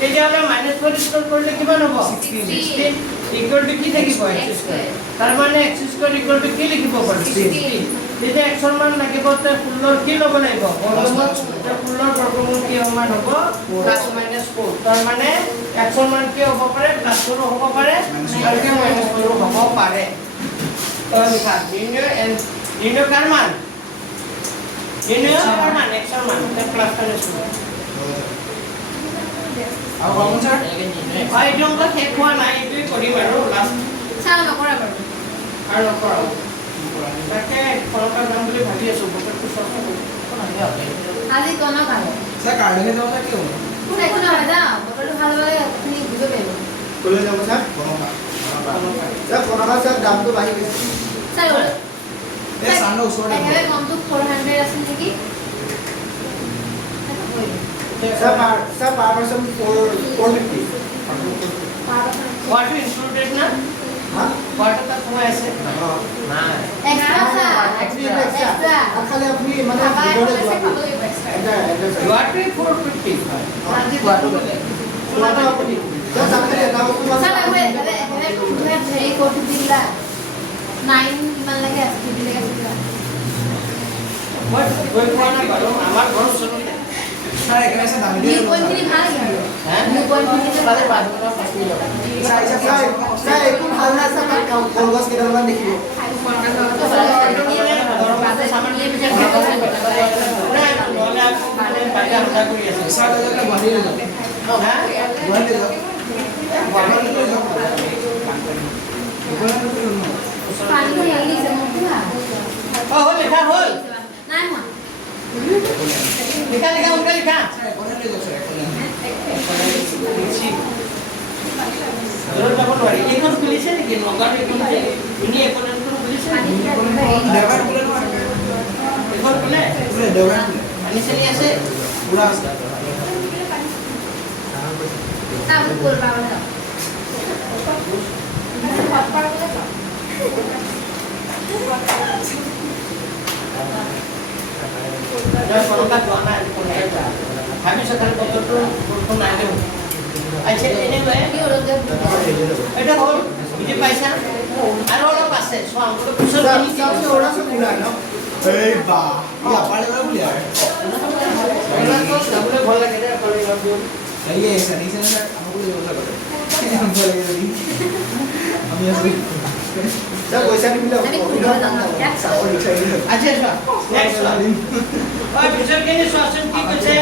তেতিয়াহ'লে -4 স্কয়াৰ কৰিলে কিমান হ'ব 16 ইকুৱেল টু কি থাকিব x স্কয়াৰ তাৰ মানে x স্কয়াৰ ইকুৱেল টু কি লিখিব পাৰি 16 তেতিয়া x ৰ মান লাগিব তে 16 কি ল'ব লাগিব বৰ্গমূল তে 16 বৰ্গমূল কি সমান হ'ব +-4 তাৰ মানে x ৰ মান কি হ'ব পাৰে +4 হ'ব পাৰে আৰু কি -4 হ'ব পাৰে তো লিখা নিৰ্ণয় কাৰ মান নিৰ্ণয় কাৰ মান x ৰ মান তে +-4 আৰু কম স্যাৰ এইটো অংক শেষ হোৱা নাই এইটোৱে কৰিম আৰু লাষ্ট চাল নকৰা বাৰু আৰু নকৰাও তাকে ঘৰলৈ যাম বুলি ভাবি আছোঁ বতৰটো চৰ্চা কৰিম আজি কোনা ভাল স্যাৰ কাৰ্ডে যাব না কি হ'ব কোন একো নহয় যা বতৰটো ভাল হ'লে আপুনি বুজিব পাৰিব কলৈ যাব স্যাৰ স্যাৰ কোনোবা স্যাৰ দামটো বাঢ়ি গৈছে চাই এই সামনে ওচৰতে একেবাৰে কমটো 400 আছিল নেকি স্যাৰ পাৰ পাৰ্সন 450 খোৱাটো ইনক্লুডেড না হা খোৱাটো তাত সোমাই আছে নাই এক্সট্ৰা খালি আপুনি মানে খোৱাটোৱে 450 আজি খোৱাটো বেলেগ খোৱাটো আপুনি জানেনে এটা বস্তু মানে চাই মই একেবাৰে হেৰি কৰি দিলা 9 কিমান লাগে আছে দিলে আছে মই গৈ পোৱা নাই বাৰু আমাৰ ঘৰৰ ওচৰতে স্যাৰ একেবাৰে স্যাৰ দামী নিউ পইণ্ট খিনি ভাল কিন্তু নিউ পইণ্ট খিনি তাতে বাথৰুমৰ ফাঁচি ল'বা স্যাৰ একো ভাল নাই স্যাৰ কলগছ কেইটামান দেখিব স্যাৰ তাতে গুৱাহাটী লৈ যাওক গুৱাহাটী লৈ যাওক পানীটো লাগি আছে মোক কিবা হ'ল লিখা হ'ল নাই হোৱা লিখা সোনকালে লিখা গুৱাহাটী লৈ যাওক স্যাৰ যাব নোৱাৰি এইখন খুলিছে নেকি নগাঁৱত এইখন মিনি একোখন খুলিছে দেওবাৰ খোলে নহয় এইখন খোলে দেওবাৰ খোলে পানী চানী আছে পুৰা আছে কাম কৰবা বলা ভাবিছোঁ খালি বতৰটো বৰষুণ নাই দেও আচ্ছা এনেকৈ এটা হ'ল বুজি পাইছা আৰু অলপ আছে চোৱা অংকটো পিছত এই বা আপাৰ লেভেলৰ বুলি আৰু যাবলৈ ভয় লাগে দেই অকলে হেৰি আহিছে নিছে নে আমাকো লৈ কথা পাতে আমি আছো স্যাৰ পইচা দিবলৈ চাকৰি বিচাৰি আচ্ছা চোৱা নেক্সট চোৱা পিছত কেনে চোৱাচোন কি কৈছে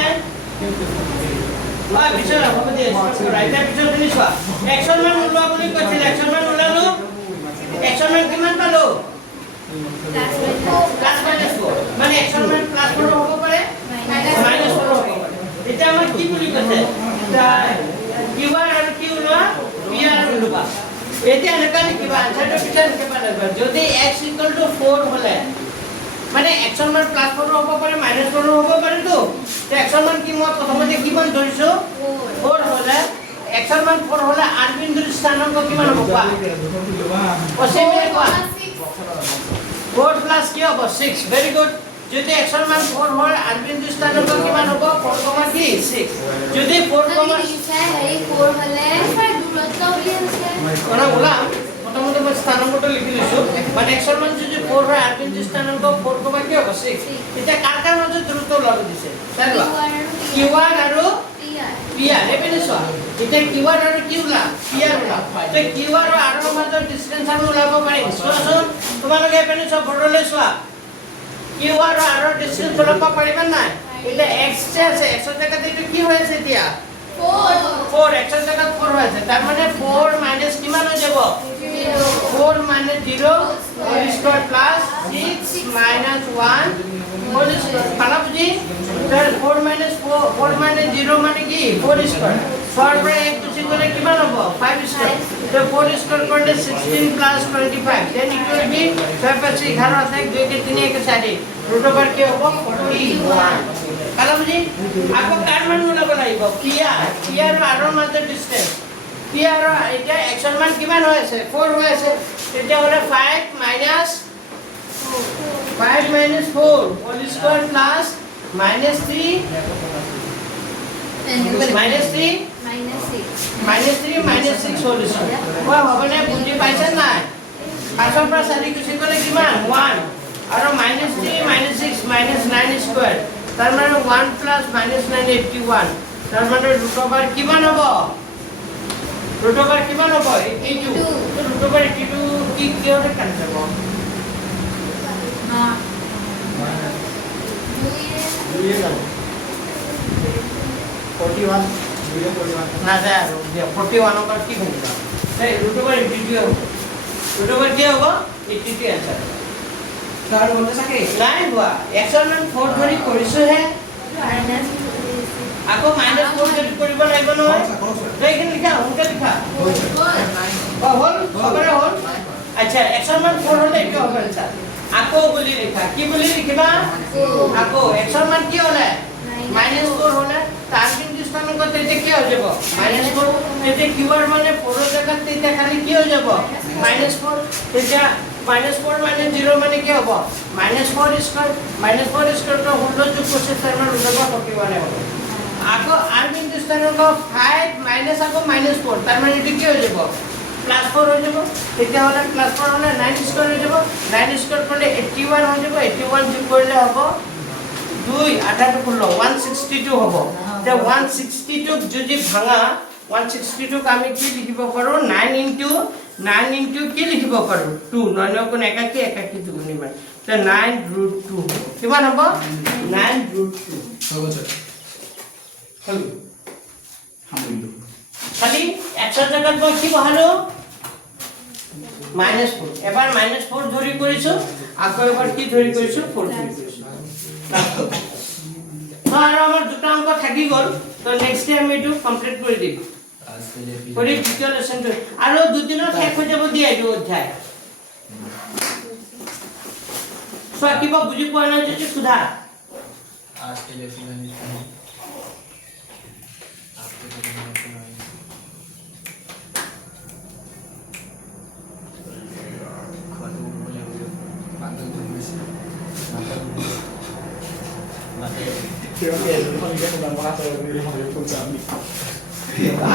পিছত হ'ব দিয়ে ৰাইটাৰ পিছত কেনে চোৱা একশন মান ওলোৱা বুলি কৈছিল একশন মান ওলালো একশন মান কিমান পালো প্লাস মাইনাস 4 মানে একশন মান প্লাস 4 হ'ব পাৰে মাইনাস 4 হ'ব পাৰে এতিয়া আমাৰ কি বুলি কৈছে কিউআৰ আৰু কিউ ওলোৱা পিআৰ ওলোৱা এতিয়া এনেকা লিখিবা আনসাৰটো পিছত লিখিবা যদি x = 4 হলে মানে একশন মান প্লাস 4 হ'ব পাৰে মাইনাস 4 হ'ব পাৰে তো একশন মান কি মই প্ৰথমতে কিমান ধৰিছো 4 হলে একশন মান 4 হলে r বিন্দুৰ স্থানাংক কিমান হ'ব পা অসীমে কোৱা 4 প্লাস কি হ'ব 6 ভেৰি গুড যদি একশন মান 4 হয় r বিন্দুৰ স্থানাংক কিমান হ'ব 4, কি 6 যদি 4, হেৰি 4 হলে স্যাৰ দূৰত্ব উলিয়াইছে কোনা ওলাম প্রথমতে মই স্থানাঙ্কটো লিখি লৈছো মানে একশন মান যদি 4 হয় r বিন্দুৰ স্থানাংক 4, কি হ'ব 6 এটা কাৰ কাৰ মাজত দূৰত্ব ওলাব দিছে চাইবা কিউআৰ আৰু পিআৰ এপিনে চোৱা এটা কিউআৰ আৰু কি ওলাব পিআৰ ওলাব তে কিউআৰ আৰু r ৰ মাজত ডিসটেন্স আমি ওলাব পাৰিম চোৱাচোন তোমালোকে এপিনে চোৱা বৰ্ডলৈ চোৱা কিউআৰ আৰু r ৰ ডিসটেন্স ওলাব পাৰিবা নাই এটা x আছে x ৰ জায়গাতে এটা কি হৈ আছে এতিয়া 4 x ৰ জায়গাত 4 হৈ আছে তাৰ মানে 4 মাইনাস কিমান হৈ যাব 4 minus 0 whole square plus 6 minus 1 whole square পালা বুঝি 4 minus 0 মানে কি 4 square 4 পরে 1 দুই করে কিমান হ'ব 5 square তো 4 square করলে 16 plus 25 then equal be 5 plus 11 আছে 2 কে 3 1 4 root over কি হ'ব 41 পালা বুঝি আকৌ কার মান ওলাব লাগিব পিআর আৰু r ৰ মাজৰ ডিসটেন্স পিআর এটা একশন মান কিমান হৈ আছে 4 হৈ আছে তেতিয়া হলে 5 minus 4 whole square plus minus 3 whole square কোৱা হ'বনে বুজি পাইছে নাই 5 ৰ পৰা 4 গুছি গলে কিমান 1 আৰু -3 -6 -9 স্কয়াৰ তাৰ মানে 1 plus -9 81 তাৰ মানে ৰুট ওভাৰ কিমান হ'ব ৰুট ওভাৰ কিমান হ'ব 82 তো ৰুট ওভাৰ 82 কি কিহৰে কাটব না 41 নাযায় আৰু 41 ৰ কি হ'ব এই ৰুট ওভাৰ 82 হ'ব ৰুট ওভাৰ কি হ'ব 82 এনসাৰ তাৰ মনে চাকে নাই হোৱা এক্সপেৰিমেন্ট 4 ধৰি কৰিছো হে আকৌ মাইনাস 4 ধৰি কৰিব লাগিব নহয় এইখিনি লিখা সোনকালে লিখা হ'ল খবৰে হ'ল আচ্ছা এক্সপেৰিমেন্ট 4 হলে কি হ'ব এনসাৰ আকৌ বুলি লিখা কি বুলি লিখিবা আকৌ এক্সপেৰিমেন্ট কি হলে -4 হলে তার কিন্তু স্থান করতে কি হয়ে যাব -4 এতে কিউআর মানে পুরো জায়গাতে এটা খালি কি হয়ে যাব -4 এটা -4 -0 মানে কি হবে -4 স্কয়ার তো হলো যোগ করছে তার মানে রুট ওভার 41 হবে আকৌ আর কিন্তু স্থান কো 5 মাইনাস আকৌ -4 তার মানে এটা কি হয়ে যাব +4 হয়ে যাব এটা হলে +4 হলে 9 স্কয়ার হয়ে যাব 9 স্কয়ার করলে 81 হয়ে যাব 81 যোগ করলে হবে 2 8 করলো 162 হবে তে 162 যদি ভাঙা 162 আমি কি লিখিব পাৰো 9 ইনটু কি লিখিব পাৰো 2 9 কোন একাকি একাকি দুগুণিমান তে 9√2 কিমান হ'ব 9√2 হ'ব স্যার হল হামদুলিল্লাহ খালি 100 জায়গাত মই কি বহালো -4 এবাৰ -4 ধৰি কৰিছো আকৌ এবাৰ কি ধৰি কৰিছো 4 ধৰি কৰিছো আর আমার দুটো অঙ্ক থাকি গল তো নেক্সট টাইম এটু কমপ্লিট করে দিই করে দ্বিতীয় লেসন আর দুদিনত শেষ হৈ যাব দিয়া এইটো অধ্যায় সো কিবা বুজি পোৱা নাই যদি সুধা আজকে লেসন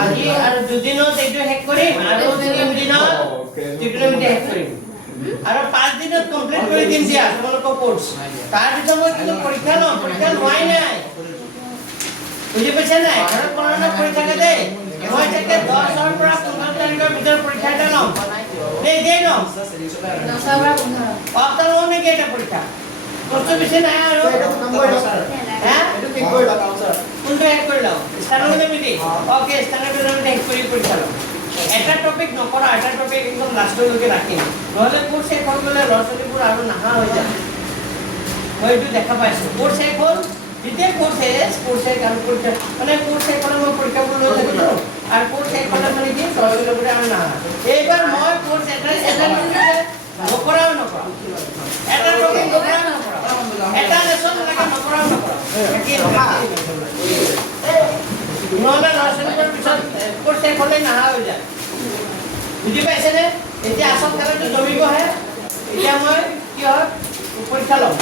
আজি আৰ দুদিনত এইটো শেষ কৰিম আৰু তিন দিনত ত্ৰিকোণমিতি শেষ কৰিম আৰু 5 দিনত কমপ্লিট কৰি দিম দিয়া তোমালোকৰ কোৰ্স তাৰ পিছত মই কিন্তু পৰীক্ষা লোৱাই নাই বুজি পাইছা নাই ঘৰত পঢ়ানো পৰীক্ষা দে মই তাকে 10 ৰ পৰা 15 তাৰিখৰ ভিতৰত পৰীক্ষা এটা লম দেই লম 10 ৰ পৰা 15 আপনার মনে কি এটা পরীক্ষা কষ্ট বেশি নাই আর এটা নাম্বার হ্যাঁ এটা ঠিক করে দাও স্যার কোনটা এক করে দাও স্ট্যানোগ্রাফি ওকে স্ট্যানোগ্রাফি এক করে পরীক্ষা দাও এটা টপিক নকরা এটা টপিক একদম লাস্টের লগে রাখি নহলে কোর্স এক হল গলে লসলিপুর আর নাহা হয়ে যায় মই এটু দেখা পাইছো কোর্স এক হল দ্বিতীয় কোর্স এক কাম করতে মানে কোর্স এক হলে মই পরীক্ষা করলে থাকি তো আর কোর্স এক হলে মানে কি লসলিপুরে আর না এইবার মই কোর্স এটা নকরাও এটা টপিক নকরাও এটা লেসন লাগে নকরাও কি নহলে লসলিপুর পিছত কোর্স এক হলে নাহা হয়ে যায় বুঝি পাইছে নে এতিয়া আসল খেলাটো জমিব হে এতিয়া মই কি হয় পৰীক্ষা লম